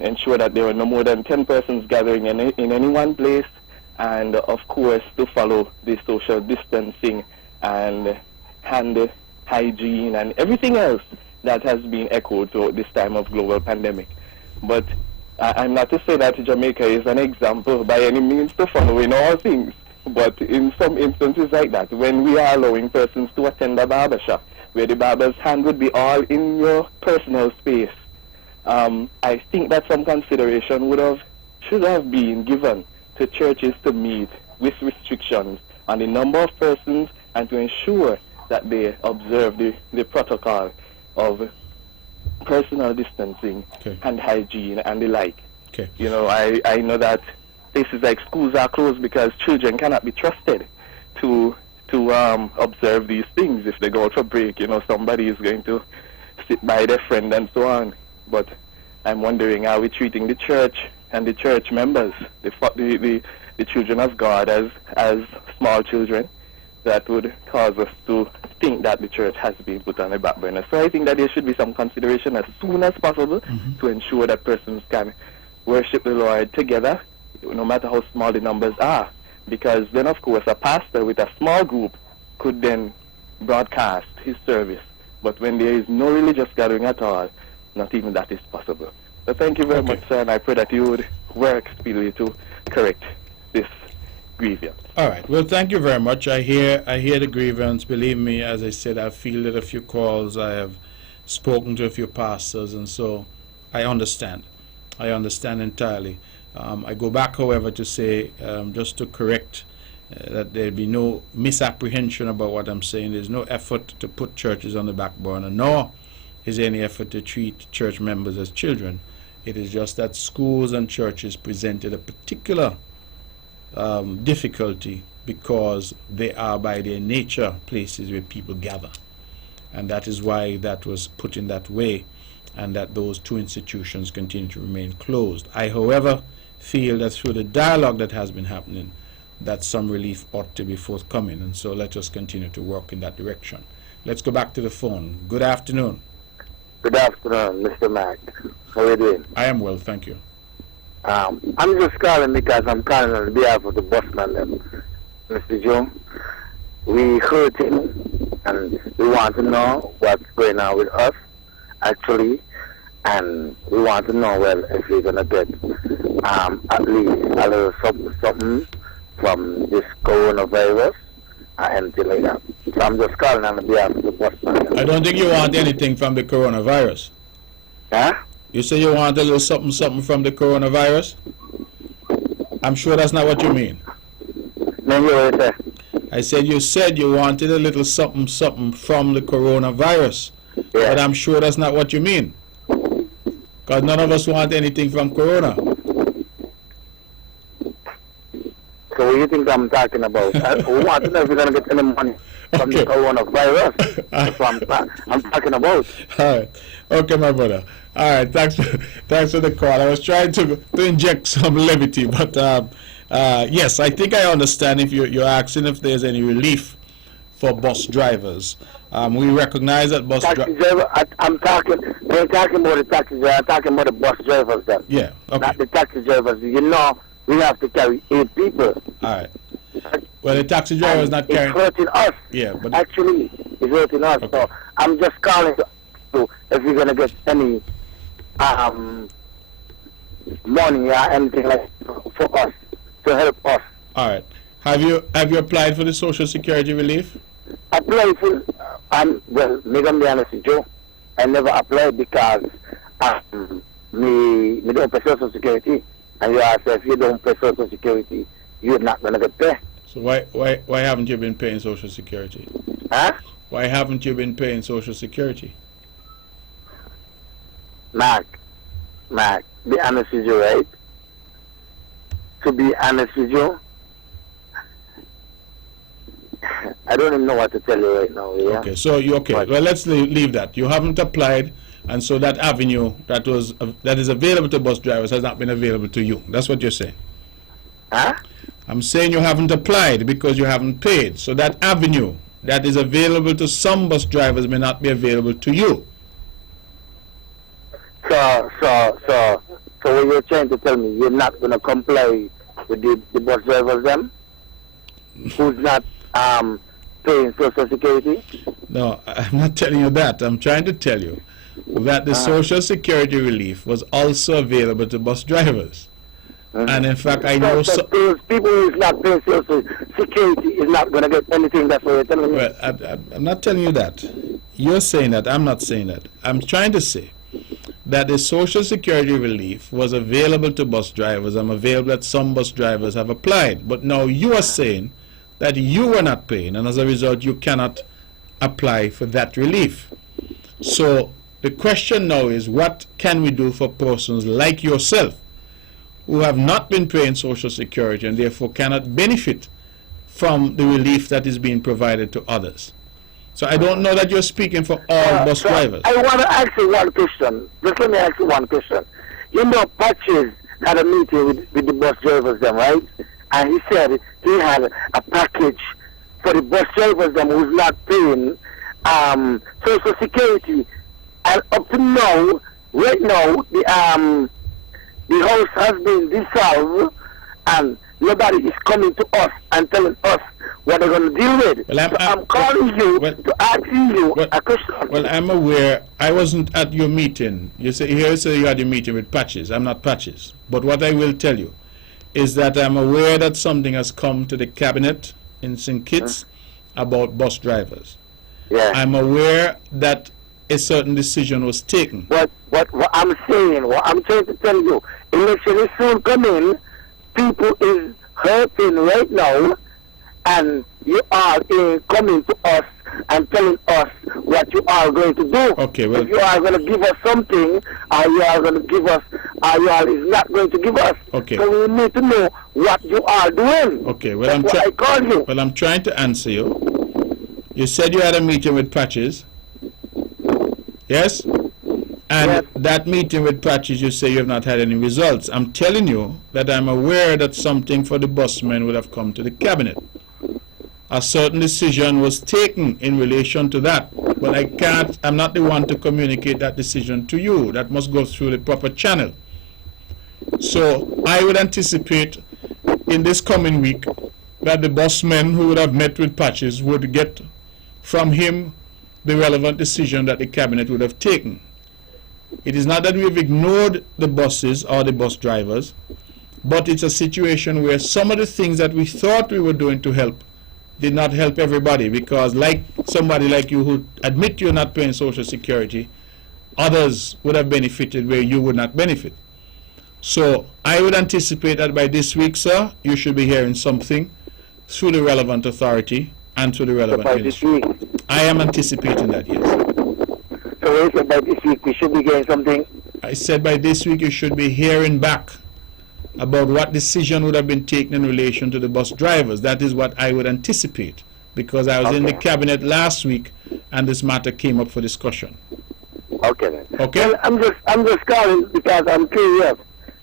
ensure that there were no more than 10 persons gathering in any one place, and of course to follow the social distancing and hand hygiene and everything else that has been echoed throughout this time of global pandemic. But I'm not to say that Jamaica is an example by any means to follow in all things, but in some instances like that, when we are allowing persons to attend a barber shop, where the barber's hand would be all in your personal space, I think that some consideration should have been given to churches to meet with restrictions on the number of persons and to ensure that they observe the protocol of personal distancing and hygiene and the like. Okay. I know that places like schools are closed because children cannot be trusted to observe these things. If they go out for break, somebody is going to sit by their friend and so on. But I'm wondering, are we treating the church and the church members, the children of God, as small children? That would cause us to think that the church has been put on a back burner. So I think that there should be some consideration as soon as possible to ensure that persons can worship the Lord together, no matter how small the numbers are. Because then, of course, a pastor with a small group could then broadcast his service. But when there is no religious gathering at all, not even that is possible. So thank you very much, sir, and I pray that you would work speedily to correct this grievance. All right. Well, thank you very much. I hear the grievance. Believe me, as I said, I've fielded a few calls. I have spoken to a few pastors, and so I understand. I understand entirely. I go back, however, to say, just to correct that there be no misapprehension about what I'm saying. There's no effort to put churches on the back burner, nor is there any effort to treat church members as children. It is just that schools and churches presented a particular difficulty because they are by their nature places where people gather, and that is why that was put in that way, and that those two institutions continue to remain closed. I, however, feel that through the dialogue that has been happening, that some relief ought to be forthcoming, and so let us continue to work in that direction. Let's go back to the phone. Good afternoon. Good afternoon, Mr. Mack. How are you doing? I am well, thank you. I'm just calling because I'm calling on behalf of the busman, Mr. Joe. We heard him, and we want to know what's going on with us, actually, and we want to know, well, if we're going to get at least a little something from this coronavirus or anything like that. So I'm just calling on behalf of the busman. I don't think you want anything from the coronavirus. Huh? You say you want a little something from the coronavirus? I'm sure that's not what you mean. No, what you say? I said you wanted a little something from the coronavirus. Yeah. But I'm sure that's not what you mean. Because none of us want anything from corona. So what do you think I'm talking about? We want to know if we're going to get any money from the coronavirus. That's what I'm talking about. All right. Okay, my brother. All right. Thanks for the call. I was trying to inject some levity, but yes, I think I understand if you're asking if there's any relief for bus drivers. We recognize that bus Taxi driver, I'm talking about the taxi driver, I'm talking about the bus drivers then. Yeah, okay. Not the taxi drivers. You know, we have to carry 8 people. All right. Well, the taxi driver is not carrying. It's hurting us. Yeah, but Actually, it's hurting us. Okay. So I'm just calling to if you're gonna get any money or anything like for us to help us. all right. Have you applied for the Social Security relief? Apply for well, me gonna be honest with you, I never applied because me don't pay Social Security, and you ask if you don't pay Social Security, you're not gonna get paid. So why haven't you been paying Social Security? Huh? Why haven't you been paying Social Security? Mark, be honest with you, right? To be honest with you, I don't even know what to tell you right now. Yeah. Okay, so you okay? Right. Well, let's leave that. You haven't applied, and so that avenue that is available to bus drivers has not been available to you. That's what you're saying. Huh? I'm saying you haven't applied because you haven't paid. So that avenue that is available to some bus drivers may not be available to you. So what you're trying to tell me, you're not gonna comply with the bus drivers then? Who's not paying Social Security? No, I'm not telling you that. I'm trying to tell you that the Social Security relief was also available to bus drivers. And in fact, I know So those people who's not paying Social Security is not gonna get anything. That's what you're telling me. well, I'm not telling you that. You're saying that. I'm not saying that. I'm trying to say that the Social Security relief was available to bus drivers. I'm available that some bus drivers have applied. But now you are saying that you were not paying, and as a result, you cannot apply for that relief. So the question now is, what can we do for persons like yourself who have not been paying Social Security and therefore cannot benefit from the relief that is being provided to others? So I don't know that you're speaking for all bus drivers. I want to ask you one question. Just let me ask you one question. You know, Patches had a meeting with the bus drivers, them, right? And he said he had a package for the bus drivers, them, who's not paying Social Security. And up to now, right now, the house has been dissolved, and nobody is coming to us and telling us what they're going to deal with. Well, I'm calling you to ask you a question. Well, I'm aware. I wasn't at your meeting. You say you had a meeting with Patches. I'm not Patches. But what I will tell you is that I'm aware that something has come to the cabinet in St. Kitts about bus drivers. Yeah. I'm aware that a certain decision was taken. What I'm saying, what I'm trying to tell you, election is soon coming. People is hurting right now, and you are coming to us and telling us what you are going to do. Okay, well, if you are going to give us something, or you are going to give us, or you are is not going to give us. Okay. So we need to know what you are doing. Okay, well, That's why I called you. Well, I'm trying to answer you. You said you had a meeting with Patches. Yes? And Yes. that meeting with Patches, you say you have not had any results. I'm telling you that I'm aware that something for the busmen would have come to the cabinet. A certain decision was taken in relation to that. But I'm not the one to communicate that decision to you. That must go through the proper channel. So I would anticipate in this coming week that the busmen who would have met with Patches would get from him the relevant decision that the cabinet would have taken. It is not that we have ignored the buses or the bus drivers, but it's a situation where some of the things that we thought we were doing to help did not help everybody, because like somebody like you who admit you're not paying Social Security, others would have benefited where you would not benefit. So I would anticipate that by this week, sir, you should be hearing something through the relevant authority and through the relevant By this ministry. week. I am anticipating that, yes. So we said by this week we should be getting something. I said by this week you should be hearing back about what decision would have been taken in relation to the bus drivers. That is what I would anticipate, because I was in the cabinet last week and this matter came up for discussion. Okay then. Okay? Well, I'm just calling because I'm curious,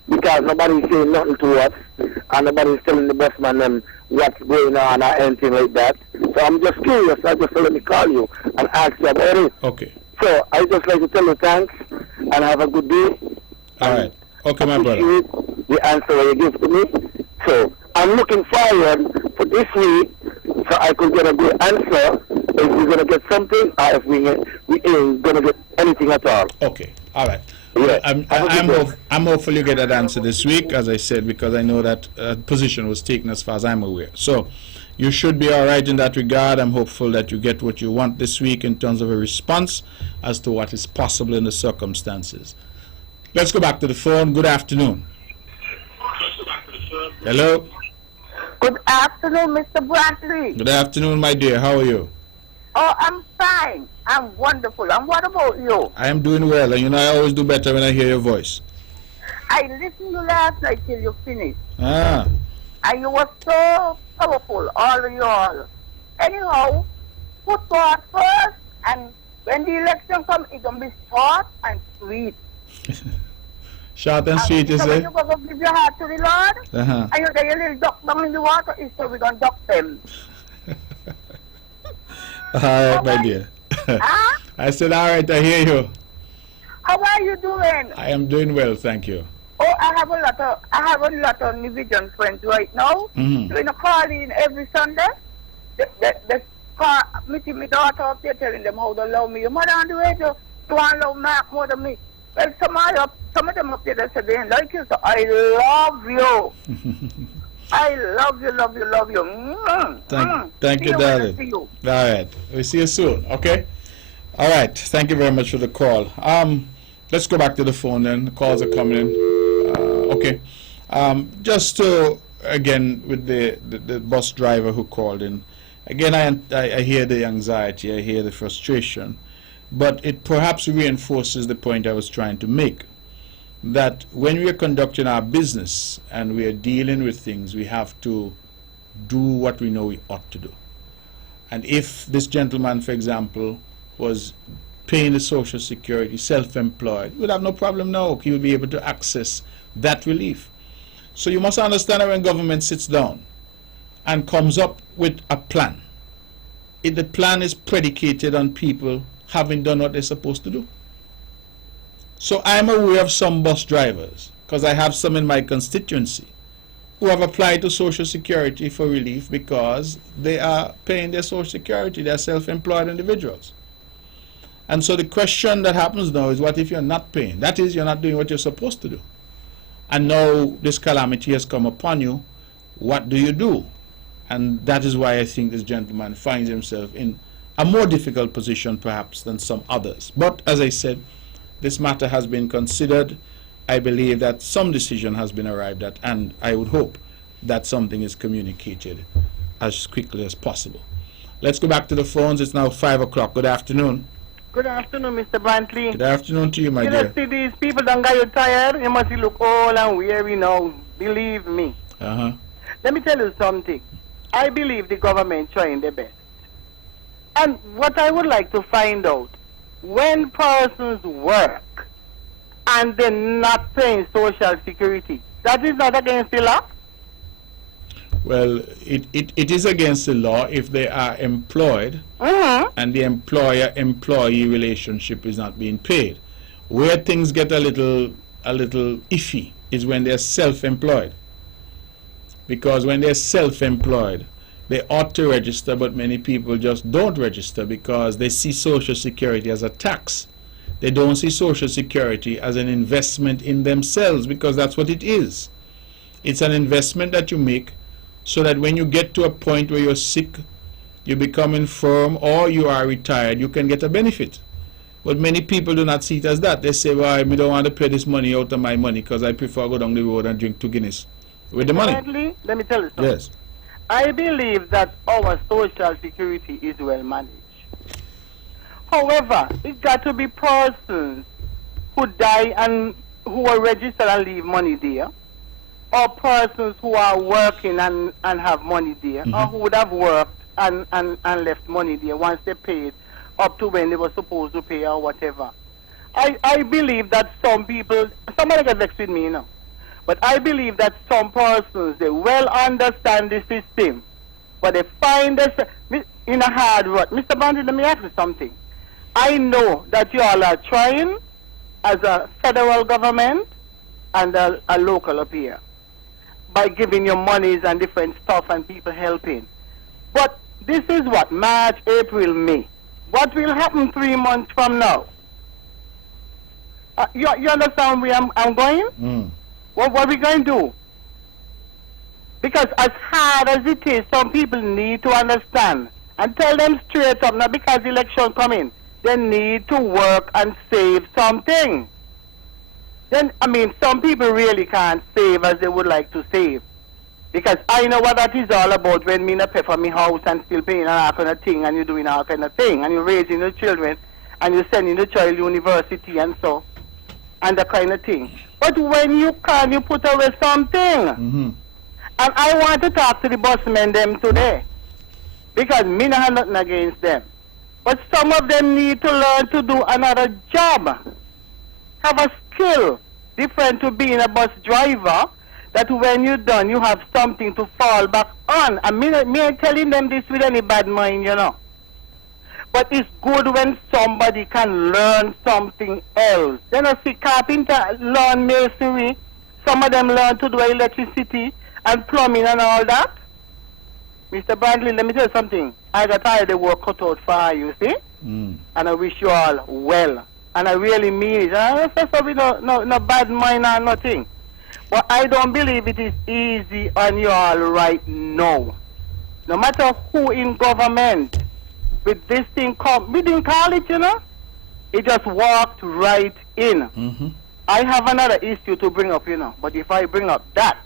because nobody's saying nothing to us, and nobody's telling the busman them what's going on or anything like that. So So I'm just curious. I just let me call you and ask you about it. Okay. So I just like to tell you thanks and have a good day. All right. Okay, my brother. Appreciate the answer you give to me. So I'm looking forward for this week so I could get a good answer if we're going to get something or if we ain't going to get anything at all. Okay. All right. Yeah. I'm hopeful you get that answer this week, as I said, because I know that position was taken as far as I'm aware. So you should be all right in that regard. I'm hopeful that you get what you want this week in terms of a response as to what is possible in the circumstances. Let's go back to the phone. Good afternoon. Hello. Good afternoon, Mr. Brantley. Good afternoon, my dear. How are you? Oh, I'm fine. I'm wonderful. And what about you? I am doing well, and you know I always do better when I hear your voice. I listened to you last night till you finished. Ah. And you were so powerful, all of you all. Anyhow, put God first, and when the election comes, it's going to be short and sweet. Short and sweet, you so say? when you go to give your heart to the Lord, Uh-huh. and you get your little duck down in the water, it's so we're going to duck them. All right, my dear. Huh? I said, all right, I hear you. How are you doing? I am doing well, thank you. Oh, I have a lot of Nivision friends right now. Mm-hmm. Doing a call in every Sunday. The call, meeting my daughter up there, telling them how they love me. Your mother on the radio, you want to love Mark more than me. Well, some of them up there, they said they ain't like you, so I love you. I love you, love you, love you. Thank you, darling. See you. All right, we'll see you soon, okay? All right, thank you very much for the call. Let's go back to the phone then. The calls are coming in. Okay. Just to, again, with the bus driver who called in, again, I hear the anxiety, I hear the frustration, but it perhaps reinforces the point I was trying to make, that when we are conducting our business and we are dealing with things, we have to do what we know we ought to do. And if this gentleman, for example, was paying the Social Security, self-employed, would have no problem now. He would be able to access that relief. So you must understand that when government sits down and comes up with a plan, the plan is predicated on people having done what they're supposed to do. So I'm aware of some bus drivers, because I have some in my constituency, who have applied to Social Security for relief because they are paying their Social Security. They're self-employed individuals. And so the question that happens now is, what if you're not paying? That is, you're not doing what you're supposed to do. And now this calamity has come upon you. What do you do? And that is why I think this gentleman finds himself in a more difficult position perhaps than some others. But as I said, this matter has been considered. I believe that some decision has been arrived at, and I would hope that something is communicated as quickly as possible. Let's go back to the phones. It's now 5 o'clock. Good afternoon. Good afternoon, Mr. Brantley. Good afternoon to you, my You dear. know, see, these people don't got you tired. You must look old and weary now. Believe me. Uh-huh. Let me tell you something. I believe the government trying their best. And what I would like to find out, when persons work and they're not paying Social Security, that is not against the law? Well, it is against the law if they are employed Mm-hmm. and the employer-employee relationship is not being paid. Where things get a little iffy is when they're self-employed. Because when they're self-employed, they ought to register, but many people just don't register because they see Social Security as a tax. They don't see Social Security as an investment in themselves, because that's what it is. It's an investment that you make so that when you get to a point where you're sick, you become infirm, or you are retired, you can get a benefit. But many people do not see it as that. They say, well, I don't want to pay this money out of my money because I prefer go down the road and drink 2 Guinness with the money. Brantley, let me tell you something. Yes. I believe that our Social Security is well managed. However, it got to be persons who die and who are registered and leave money there, or persons who are working and have money there, or who would have worked and left money there once they paid up to when they were supposed to pay or whatever. I believe that some people, somebody got vexed with me, you know, but I believe that some persons, they well understand the system, but they find this. in a hard rut. Mr. Boundary, let me ask you something. I know that you all are trying as a federal government and a local up here by giving you monies and different stuff and people helping. But this is what, March, April, May. What will happen 3 months from now? You understand where I'm going? What are we going to do? Because as hard as it is, some people need to understand and tell them straight up, not because the election coming, they need to work and save something. Then, I mean, some people really can't save as they would like to save. Because I know what that is all about when me not pay for my house and still paying all kind of thing and you're doing all kind of thing and you're raising the children and you're sending the child to university and so, and that kind of thing. But when you can, you put away something. And I want to talk to the busmen them today. Because me not have nothing against them. But some of them need to learn to do another job. Have a skill different to being a bus driver, that when you're done, you have something to fall back on. And me ain't telling them this with any bad mind, you know. But it's good when somebody can learn something else. Then I see carpenter learn masonry. Some of them learn to do electricity and plumbing and all that. Mr. Bradley, let me tell you something. I got tired of work cut out for you, see? And I wish you all well. And I really mean it. I don't say no bad mind or nothing. But I don't believe it is easy on you all right now. No matter who in government, with this thing come, we didn't call it, you know. It just walked right in. I have another issue to bring up, you know. But if I bring up that,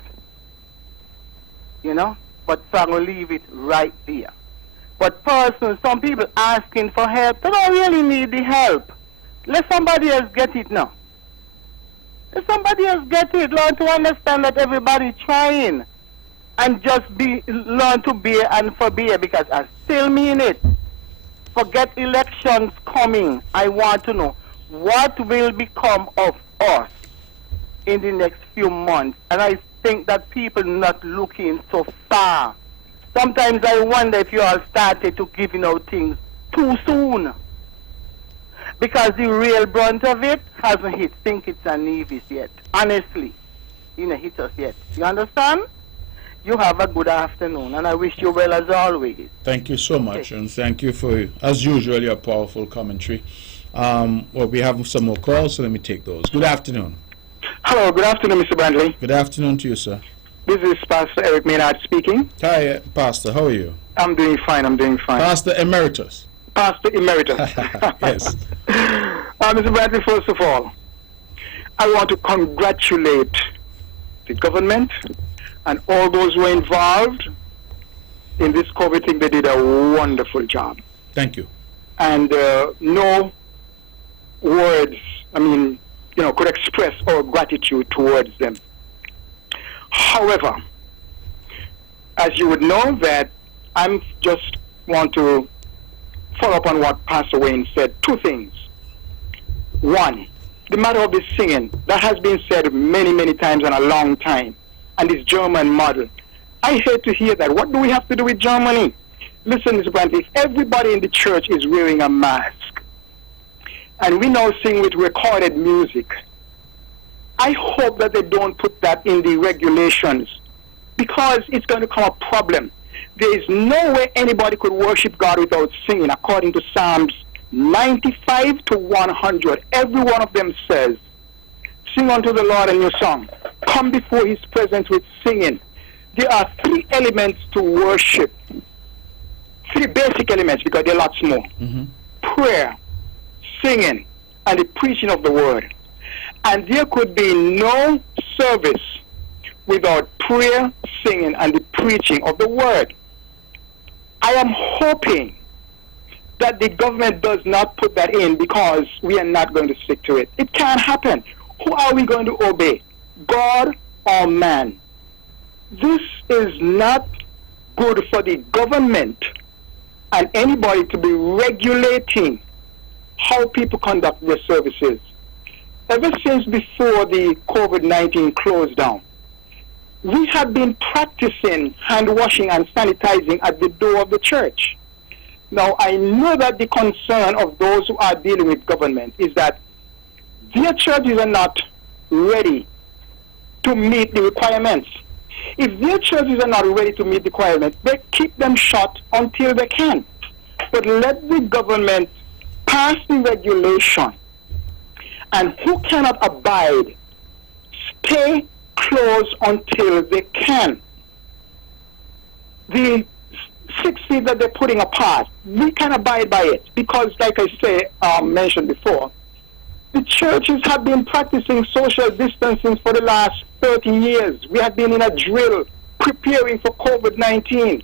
you know, but so I'm going to leave it right there. But personally, some people asking for help, they don't really need the help. Let somebody else get it now. Let somebody else get it. Learn to understand that everybody's trying. And just learn to bear and forbear, because I still mean it. Forget elections coming. I want to know what will become of us in the next few months. And I think that people not looking so far. Sometimes I wonder if you all started to giving out things too soon. Because the real brunt of it hasn't hit St. Kitts and Nevis yet. Honestly. It hasn't hit us yet. You understand? You have a good afternoon, and I wish you well as always. Thank you so much, and thank you for, as usual, your powerful commentary. Well, we have some more calls, so let me take those. Good afternoon. Hello, good afternoon, Mr. Brantley. Good afternoon to you, sir. This is Pastor Eric Maynard speaking. Hi, Pastor. How are you? I'm doing fine, Pastor Emeritus. Pastor Emeritus. Yes. Mr. Brantley, first of all, I want to congratulate the government and all those who are involved in this COVID thing. They did a wonderful job. Thank you. And no words, could express our gratitude towards them. However, as you would know, that I'm just want to follow up on what Pastor Wayne said. Two things. One, the matter of the singing, that has been said many, many times and a long time. And this German model. I hate to hear that. What do we have to do with Germany? Listen, Mr. Brantley, if everybody in the church is wearing a mask, and we now sing with recorded music, I hope that they don't put that in the regulations, because it's going to become a problem. There is no way anybody could worship God without singing, according to Psalms 95 to 100. Every one of them says, sing unto the Lord a new song. Come before his presence with singing. There are three elements to worship. Three basic elements, because there are lots more. Prayer, singing, and the preaching of the word. And there could be no service without prayer, singing, and the preaching of the word. I am hoping that the government does not put that in, because we are not going to stick to it. It can't happen. Who are we going to obey? God or man? This is not good for the government and anybody to be regulating how people conduct their services. Ever since before the COVID-19 closed down, we have been practicing hand washing and sanitizing at the door of the church. Now, I know that the concern of those who are dealing with government is that their churches are not ready to meet the requirements. If their churches are not ready to meet the requirements, they keep them shut until they can. But let the government pass the regulation, and who cannot abide, stay closed until they can. The 6 feet that they're putting apart, we can abide by it because, like I mentioned before, the churches have been practicing social distancing for the last 30 years. We have been in a drill preparing for COVID-19.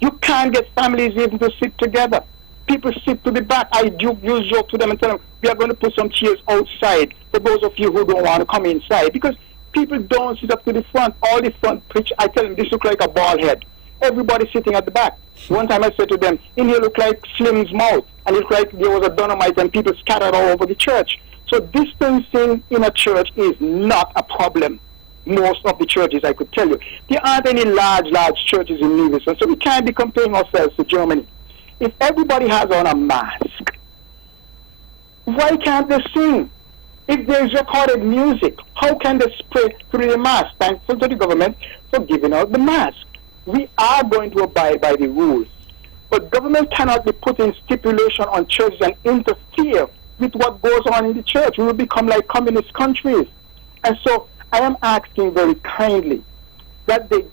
You can't get families even to sit together. People sit to the back. I use joke to them and tell them, we are going to put some chairs outside for those of you who don't want to come inside, because people don't sit up to the front. All the front pitch, I tell them, this looks like a ball head. Everybody sitting at the back. One time I said to them, in here look like Slim's mouth, and it looked like there was a dynamite and people scattered all over the church. So distancing in a church is not a problem. Most of the churches, I could tell you. There aren't any large churches in Nevis, so we can't be comparing ourselves to Germany. If everybody has on a mask, why can't they sing? If there's recorded music, how can they spread through the mask? Thankful to the government for giving out the mask. We are going to abide by the rules. But government cannot be putting stipulation on churches and interfere with what goes on in the church. We will become like communist countries. And so I am asking very kindly that they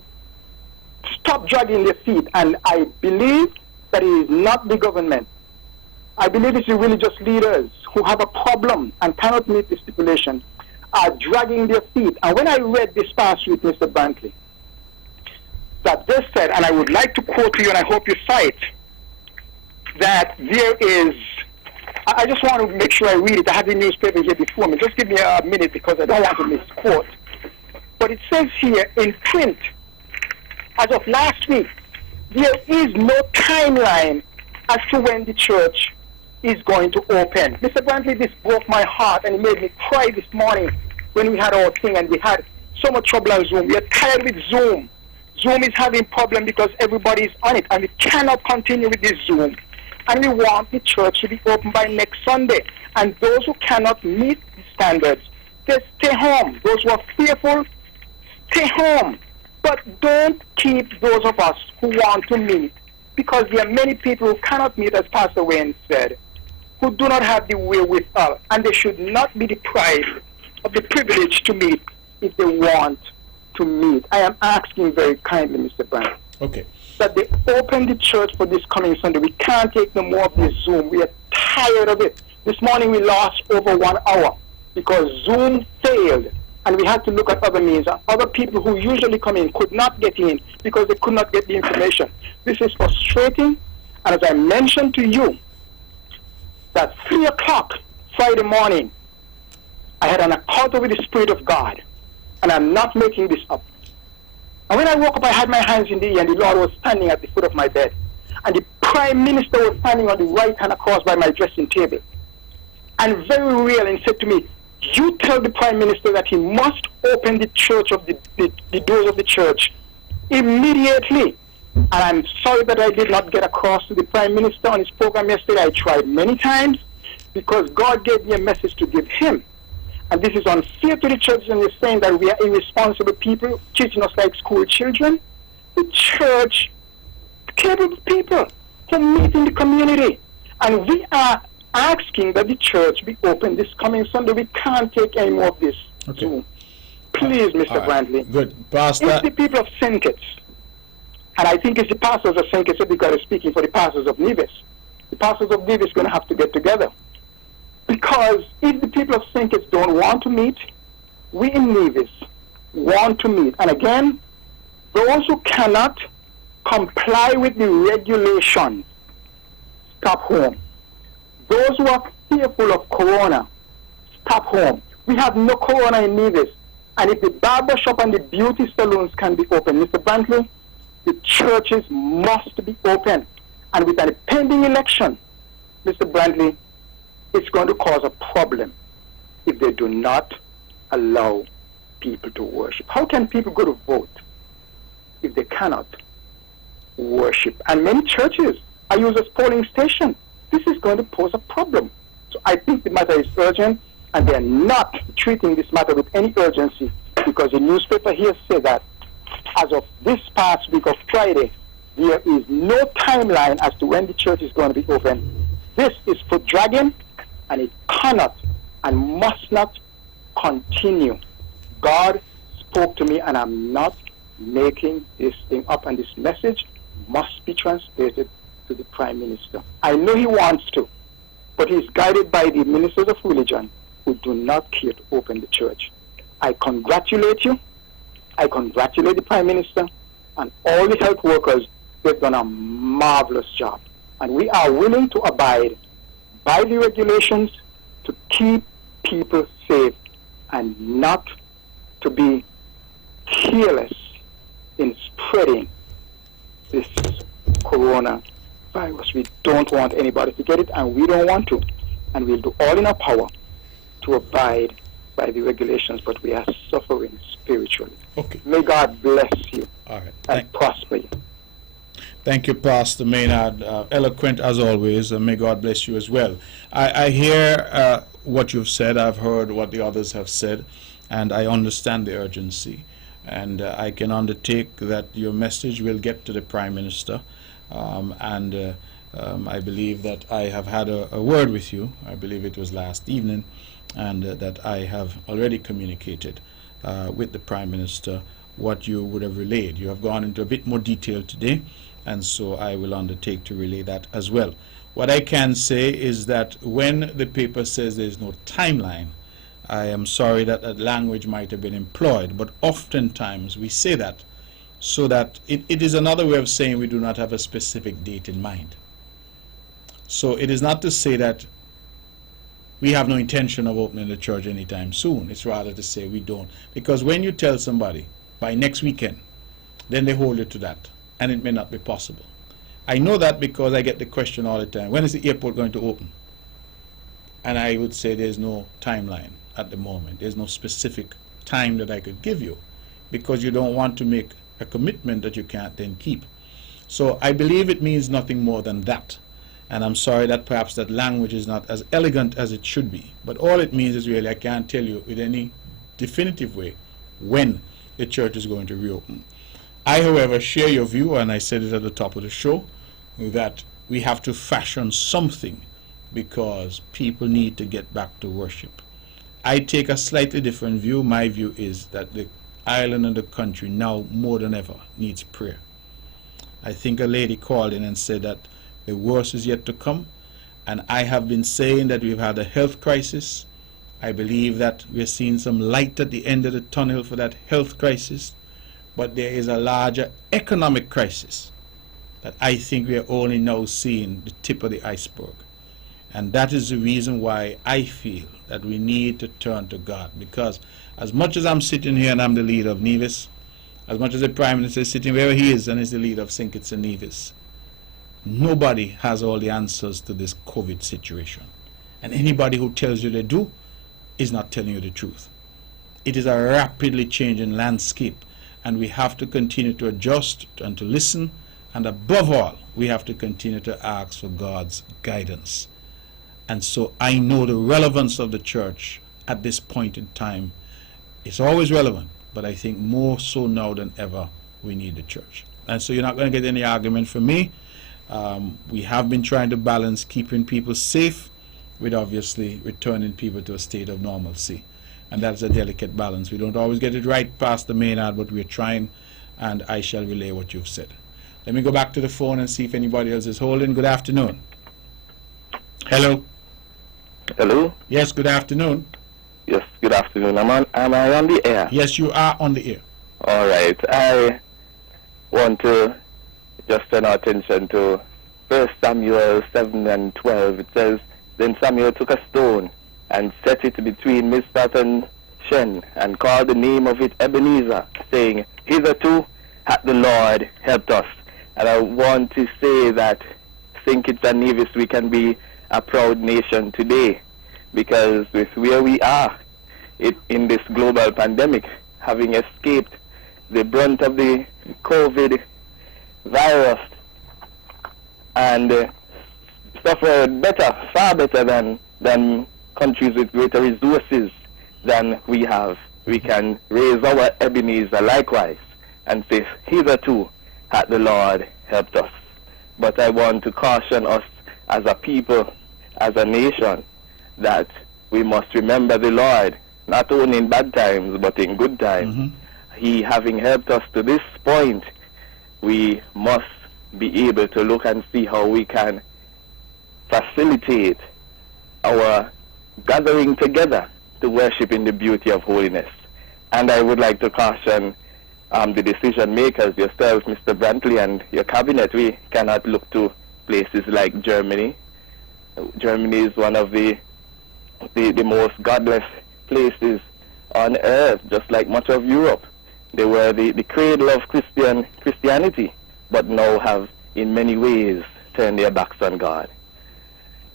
stop dragging their feet. And I believe that it is not the government. I believe it's the religious leaders who have a problem and cannot meet the stipulation are dragging their feet. And when I read this past week, Mr. Brantley, that they said, and I would like to quote to you, and I hope you cite, that there is, I just want to make sure I read it. I have the newspaper here before me. Just give me a minute because I don't want to misquote. But it says here in print, as of last week, there is no timeline as to when the church is going to open. Mr. Brantley, this broke my heart and it made me cry this morning when we had our thing and we had so much trouble on Zoom. We are tired with Zoom. Zoom is having problem because everybody is on it, and we cannot continue with this Zoom. And we want the church to be open by next Sunday. And those who cannot meet the standards, they stay home. Those who are fearful, stay home. But don't keep those of us who want to meet, because there are many people who cannot meet, as Pastor Wayne said, who do not have the wherewithal, and they should not be deprived of the privilege to meet if they want to meet. I am asking very kindly, Mr. Brown, that they open the church for this coming Sunday. We can't take no more of this Zoom. We are tired of it. This morning we lost over 1 hour because Zoom failed, and we had to look at other means. Other people who usually come in could not get in because they could not get the information. This is frustrating, and as I mentioned to you, that 3 o'clock Friday morning, I had an encounter with the Spirit of God, and I'm not making this up. And when I woke up, I had my hands in the air, and the Lord was standing at the foot of my bed. And the Prime Minister was standing on the right hand across by my dressing table. And very real, and said to me, you tell the Prime Minister that he must open the church of the doors of the church immediately. And I'm sorry that I did not get across to the Prime Minister on his program yesterday. I tried many times because God gave me a message to give him. And this is unfair to the church, and we're saying that we are irresponsible people, teaching us like school children. The church, capable people who meet in the community. And we are asking that the church be open this coming Sunday. We can't take any more of this. So, please, Mr. Brantley. Good. Pastor. It's the people of St. Kitts, and I think it's the pastors of St. Kitts because I'm speaking for the pastors of Nevis. The pastors of Nevis are going to have to get together. Because if the people of St. Kitts don't want to meet, we in Nevis want to meet. And again, those who cannot comply with the regulations, stop home. Those who are fearful of corona, stop home. We have no corona in Nevis. And if the barber shop and the beauty salons can be open, Mr. Brantley, the churches must be open. And with a pending election, Mr. Brantley, it's going to cause a problem if they do not allow people to worship. How can people go to vote if they cannot worship? And many churches are used as polling stations. This is going to pose a problem. So I think the matter is urgent, and they're not treating this matter with any urgency, because the newspaper here said that as of this past week of Friday, there is no timeline as to when the church is going to be open. This is for dragging, and it cannot and must not continue. God spoke to me, and I'm not making this thing up, and this message must be translated to the Prime Minister. I know he wants to, but he's guided by the ministers of religion who do not care to open the church. I congratulate you. I congratulate the Prime Minister and all the health workers. They've done a marvelous job. And we are willing to abide by the regulations to keep people safe and not to be careless in spreading this coronavirus. We don't want anybody to get it, and we don't want to. And we'll do all in our power to abide by the regulations, but we are suffering spiritually. Okay. May God bless you. All right. And prosper you. Thank you, Pastor Maynard. Eloquent as always, and may God bless you as well. I hear what you've said. I've heard what the others have said, and I understand the urgency. And I can undertake that your message will get to the Prime Minister. I believe that I have had a word with you. I believe it was last evening, and that I have already communicated with the Prime Minister what you would have relayed. You have gone into a bit more detail today, and so I will undertake to relay that as well. What I can say is that when the paper says there is no timeline, I am sorry that that language might have been employed, but oftentimes we say that so that it is another way of saying we do not have a specific date in mind. So it is not to say that we have no intention of opening the church anytime soon. It's rather to say we don't. Because when you tell somebody by next weekend, then they hold you to that, and it may not be possible. I know that because I get the question all the time, when is the airport going to open? And I would say there's no timeline at the moment. There's no specific time that I could give you, because you don't want to make a commitment that you can't then keep. So I believe it means nothing more than that. And I'm sorry that perhaps that language is not as elegant as it should be. But all it means is really I can't tell you with any definitive way when the church is going to reopen. I, however, share your view, and I said it at the top of the show, that we have to fashion something because people need to get back to worship. I take a slightly different view. My view is that the island and the country now more than ever needs prayer. I think a lady called in and said that the worst is yet to come, and I have been saying that we've had a health crisis. I believe that we're seeing some light at the end of the tunnel for that health crisis, but there is a larger economic crisis that I think we're only now seeing the tip of the iceberg. And that is the reason why I feel that we need to turn to God, because as much as I'm sitting here and I'm the leader of Nevis, as much as the Prime Minister is sitting where he is and is the leader of St. Kitts and Nevis, nobody has all the answers to this COVID situation. And anybody who tells you they do is not telling you the truth. It is a rapidly changing landscape, and we have to continue to adjust and to listen, and above all, we have to continue to ask for God's guidance. And so I know the relevance of the church at this point in time is always relevant, but I think more so now than ever, we need the church. And so you're not going to get any argument from me. We have been trying to balance keeping people safe with obviously returning people to a state of normalcy. And that's a delicate balance. We don't always get it right, Pastor Maynard, but we're trying, and I shall relay what you've said. Let me go back to the phone and see if anybody else is holding. Good afternoon. Hello. Hello? Yes, good afternoon. Yes, good afternoon. Am I on the air? Yes, you are on the air. All right. I want to just turn our attention to 1 Samuel 7 and 12. It says, Then Samuel took a stone and set it between Mizpah and Shen, and called the name of it Ebenezer, saying, Hitherto hath the Lord helped us. And I want to say that St. Kitts and Nevis, we can be a proud nation today, because with where we are in this global pandemic, having escaped the brunt of the COVID virus, and suffer better, far better than countries with greater resources than we have. We can raise our Ebenezer likewise and say, hitherto hath the Lord helped us. But I want to caution us as a people, as a nation, that we must remember the Lord, not only in bad times, but in good times. He having helped us to this point, we must be able to look and see how we can facilitate our gathering together to worship in the beauty of holiness. And I would like to caution the decision makers, yourself, Mr. Brantley, and your cabinet. We cannot look to places like Germany. Germany is one of the most godless places on earth, just like much of Europe. They were the cradle of Christianity, but now have in many ways turned their backs on God.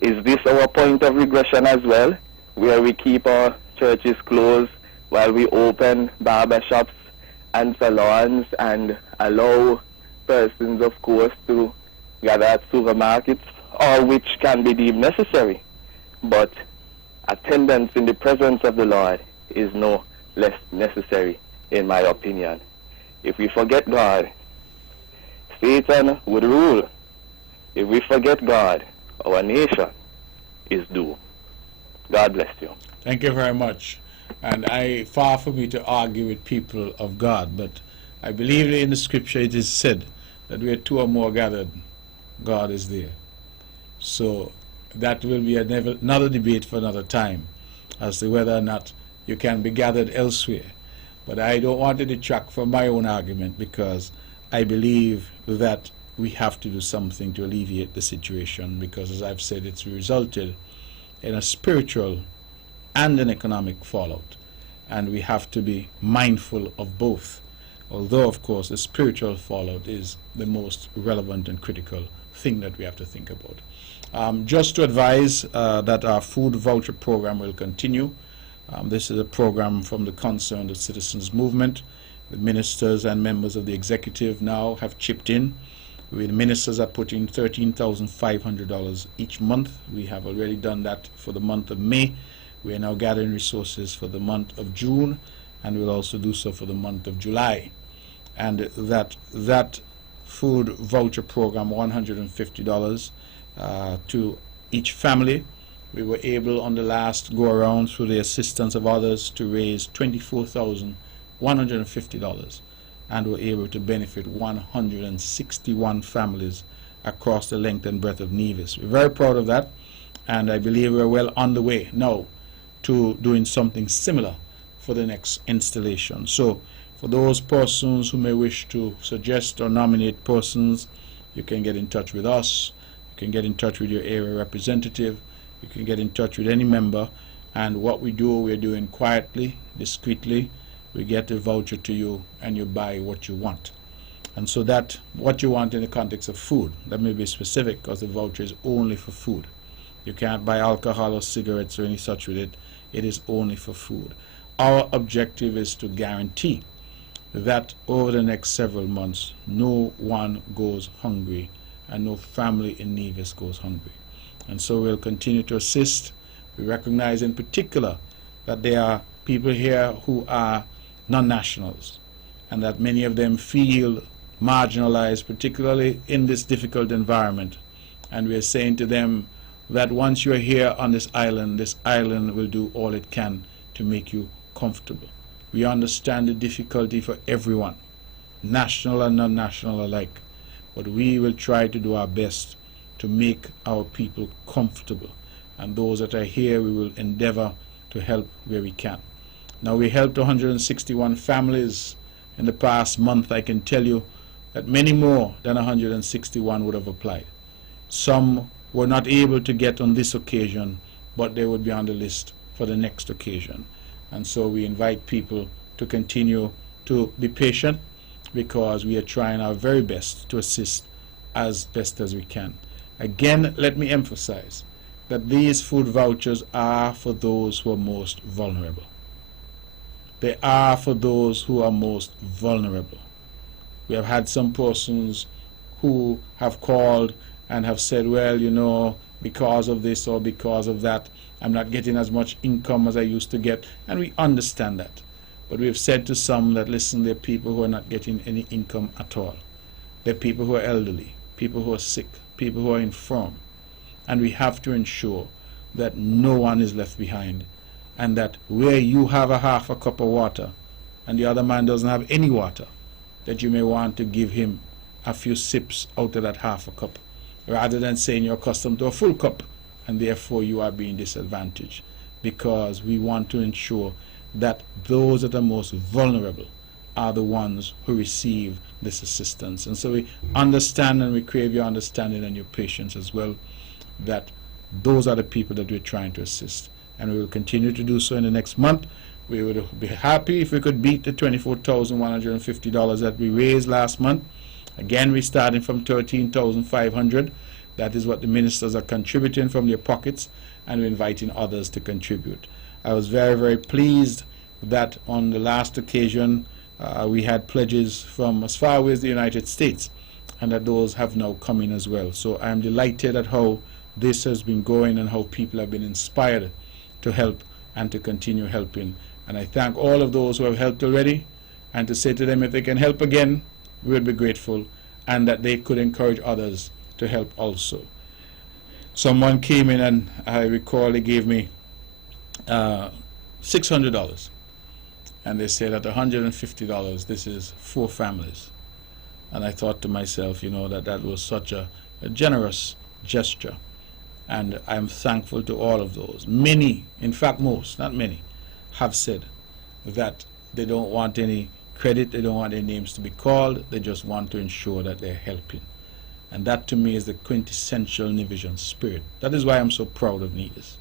Is this our point of regression as well, where we keep our churches closed while we open barber shops and salons and allow persons, of course, to gather at supermarkets, all which can be deemed necessary? But attendance in the presence of the Lord is no less necessary, in my opinion. If we forget God, Satan would rule. If we forget God, our nation is doomed. God bless you. Thank you very much. And far from me to argue with people of God, but I believe in the scripture it is said that where two or more gathered, God is there. So that will be another debate for another time as to whether or not you can be gathered elsewhere. But I don't want to detract from my own argument, because I believe that we have to do something to alleviate the situation, because, as I've said, it's resulted in a spiritual and an economic fallout, and we have to be mindful of both, although of course the spiritual fallout is the most relevant and critical thing that we have to think about. Just to advise that our food voucher program will continue. This is a program from the Concerned Citizens Movement. The ministers and members of the executive now have chipped in. The ministers are putting $13,500 each month. We have already done that for the month of May. We are now gathering resources for the month of June, and we'll also do so for the month of July. And that food voucher program, $150 to each family. We were able on the last go around, through the assistance of others, to raise $24,150, and were able to benefit 161 families across the length and breadth of Nevis. We're very proud of that, and I believe we're well on the way now to doing something similar for the next installation. So for those persons who may wish to suggest or nominate persons, you can get in touch with us, you can get in touch with your area representative, you can get in touch with any member, and what we do, we're doing quietly, discreetly. We get a voucher to you and you buy what you want. And so that what you want in the context of food, that may be specific, because the voucher is only for food. You can't buy alcohol or cigarettes or any such with it. It is only for food. Our objective is to guarantee that over the next several months, no one goes hungry and no family in Nevis goes hungry. And so we'll continue to assist. We recognize in particular that there are people here who are non-nationals, and that many of them feel marginalized, particularly in this difficult environment. And we are saying to them that once you are here on this island will do all it can to make you comfortable. We understand the difficulty for everyone, national and non-national alike, but we will try to do our best to make our people comfortable. And those that are here, we will endeavor to help where we can. Now, we helped 161 families in the past month. I can tell you that many more than 161 would have applied. Some were not able to get on this occasion, but they would be on the list for the next occasion. And so we invite people to continue to be patient, because we are trying our very best to assist as best as we can. Again, let me emphasize that these food vouchers are for those who are most vulnerable. They are for those who are most vulnerable. We have had some persons who have called and have said, well, you know, because of this or because of that, I'm not getting as much income as I used to get, and we understand that. But we've said to some that, listen, there are people who are not getting any income at all. There are people who are elderly, people who are sick, people who are infirm, and we have to ensure that no one is left behind, and that where you have a half a cup of water and the other man doesn't have any water, that you may want to give him a few sips out of that half a cup, rather than saying you're accustomed to a full cup and therefore you are being disadvantaged, because we want to ensure that those that are most vulnerable are the ones who receive this assistance. And so we understand, and we crave your understanding and your patience as well, that those are the people that we're trying to assist, and we will continue to do so in the next month. We would be happy if we could beat the $24,150 that we raised last month. Again, we're starting from $13,500. That is what the ministers are contributing from their pockets, and we're inviting others to contribute. I was very, very pleased that on the last occasion we had pledges from as far away as the United States, and that those have now come in as well. So I am delighted at how this has been going and how people have been inspired to help and to continue helping. And I thank all of those who have helped already, and to say to them, if they can help again, we would be grateful, and that they could encourage others to help also. Someone came in, and I recall they gave me $600, and they said at $150 this is 4 families. And I thought to myself, you know, that was such a generous gesture, and I'm thankful to all of those. Many, in fact most, not many, have said that they don't want any credit, they don't want their names to be called, they just want to ensure that they're helping. And that to me is the quintessential Nivision spirit. That is why I'm so proud of Nevis.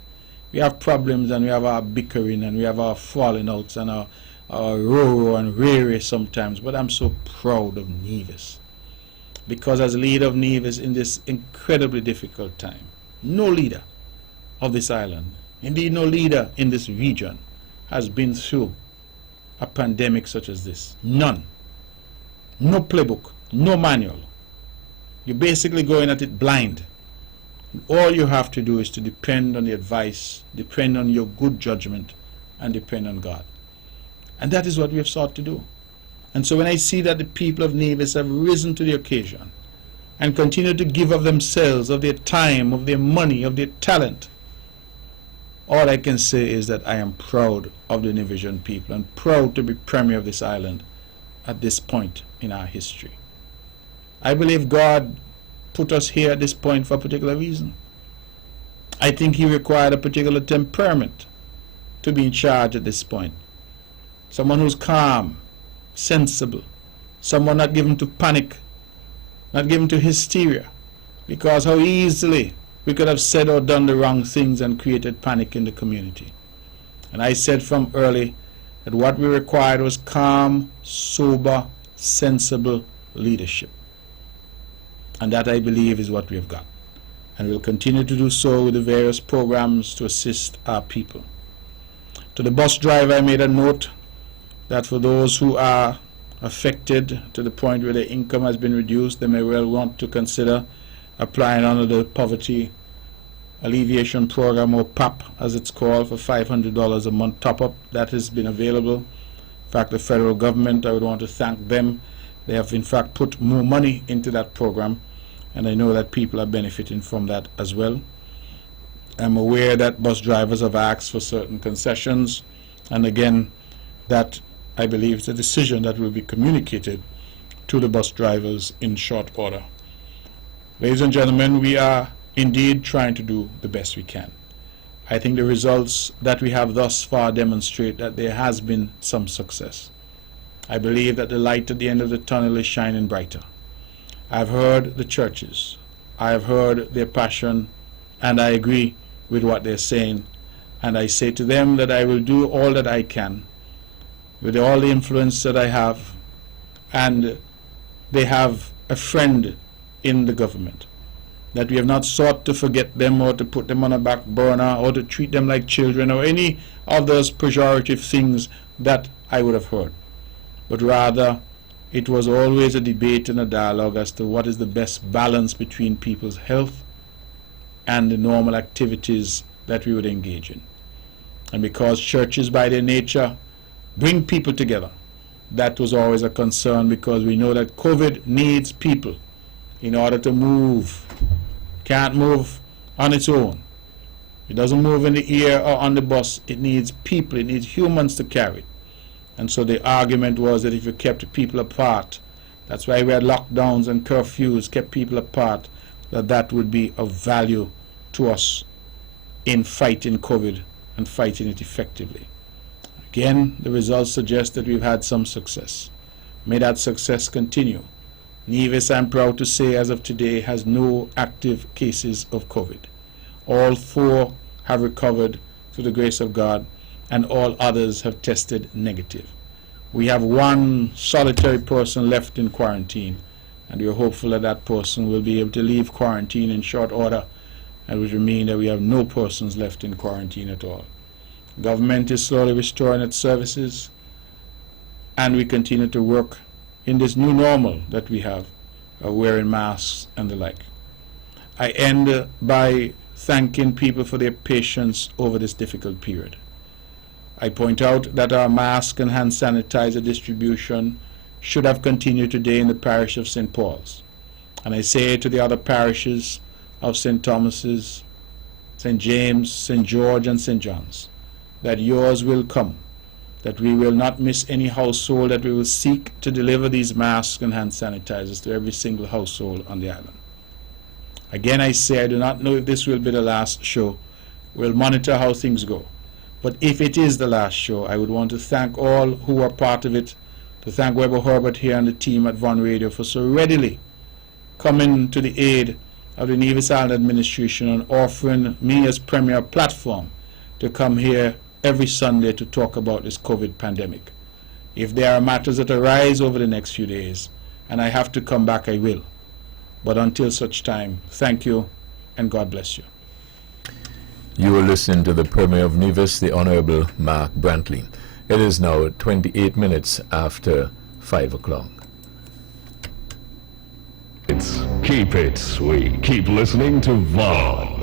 We have problems, and we have our bickering, and we have our falling outs, and our row and rare sometimes, but I'm so proud of Nevis, because as leader of Nevis in this incredibly difficult time, no leader of this island, indeed no leader in this region, has been through a pandemic such as this. None. No playbook, no manual. You're basically going at it blind. All you have to do is to depend on the advice, depend on your good judgment, and depend on God. And that is what we have sought to do. And so when I see that the people of Nevis have risen to the occasion and continue to give of themselves, of their time, of their money, of their talent, all I can say is that I am proud of the Nivision people, and proud to be premier of this island at this point in our history. I believe God put us here at this point for a particular reason. I think he required a particular temperament to be in charge at this point. Someone who's calm, sensible, someone not given to panic, not given to hysteria, because how easily we could have said or done the wrong things and created panic in the community. And I said from early that what we required was calm, sober, sensible leadership. And that, I believe, is what we have got. And we'll continue to do so with the various programs to assist our people. To the bus driver, I made a note that for those who are affected to the point where their income has been reduced, they may well want to consider applying under the Poverty Alleviation Program, or PAP as it's called, for $500 a month top-up. That has been available. In fact, the federal government, I would want to thank them. They have in fact put more money into that program, and I know that people are benefiting from that as well. I'm aware that bus drivers have asked for certain concessions, and again, that I believe is a decision that will be communicated to the bus drivers in short order. Ladies and gentlemen, we are indeed trying to do the best we can. I think the results that we have thus far demonstrate that there has been some success. I believe that the light at the end of the tunnel is shining brighter. I've heard the churches. I have heard their passion, and I agree with what they're saying. And I say to them that I will do all that I can with all the influence that I have, and they have a friend in the government, that we have not sought to forget them or to put them on a back burner or to treat them like children or any of those pejorative things that I would have heard, but rather it was always a debate and a dialogue as to what is the best balance between people's health and the normal activities that we would engage in. And because churches by their nature bring people together, that was always a concern, because we know that COVID needs people in order to move. Can't move on its own. It doesn't move in the air or on the bus. It needs people. It needs humans to carry it. And so the argument was that if you kept people apart, that's why we had lockdowns and curfews, kept people apart, that would be of value to us in fighting COVID and fighting it effectively. Again, the results suggest that we've had some success. May that success continue. Nevis, I'm proud to say, as of today, has no active cases of COVID. All 4 have recovered through the grace of God, and all others have tested negative. We have 1 solitary person left in quarantine, and we are hopeful that that person will be able to leave quarantine in short order, and which will mean that we have no persons left in quarantine at all. Government is slowly restoring its services, and we continue to work in this new normal that we have, wearing masks and the like. I end by thanking people for their patience over this difficult period. I point out that our mask and hand sanitizer distribution should have continued today in the parish of St. Paul's. And I say to the other parishes of St. Thomas's, St. James, St. George, and St. John's, that yours will come, that we will not miss any household, that we will seek to deliver these masks and hand sanitizers to every single household on the island. Again, I say, I do not know if this will be the last show. We'll monitor how things go. But if it is the last show, I would want to thank all who are part of it, to thank Weber Herbert here and the team at Von Radio for so readily coming to the aid of the Nevis Island administration and offering me as premier platform to come here every Sunday to talk about this COVID pandemic. If there are matters that arise over the next few days and I have to come back, I will. But until such time, thank you and God bless you. You are listening to the Premier of Nevis, the Honorable Mark Brantley. It is now 28 minutes after 5 o'clock. Keep it sweet. Keep listening to Vaughn.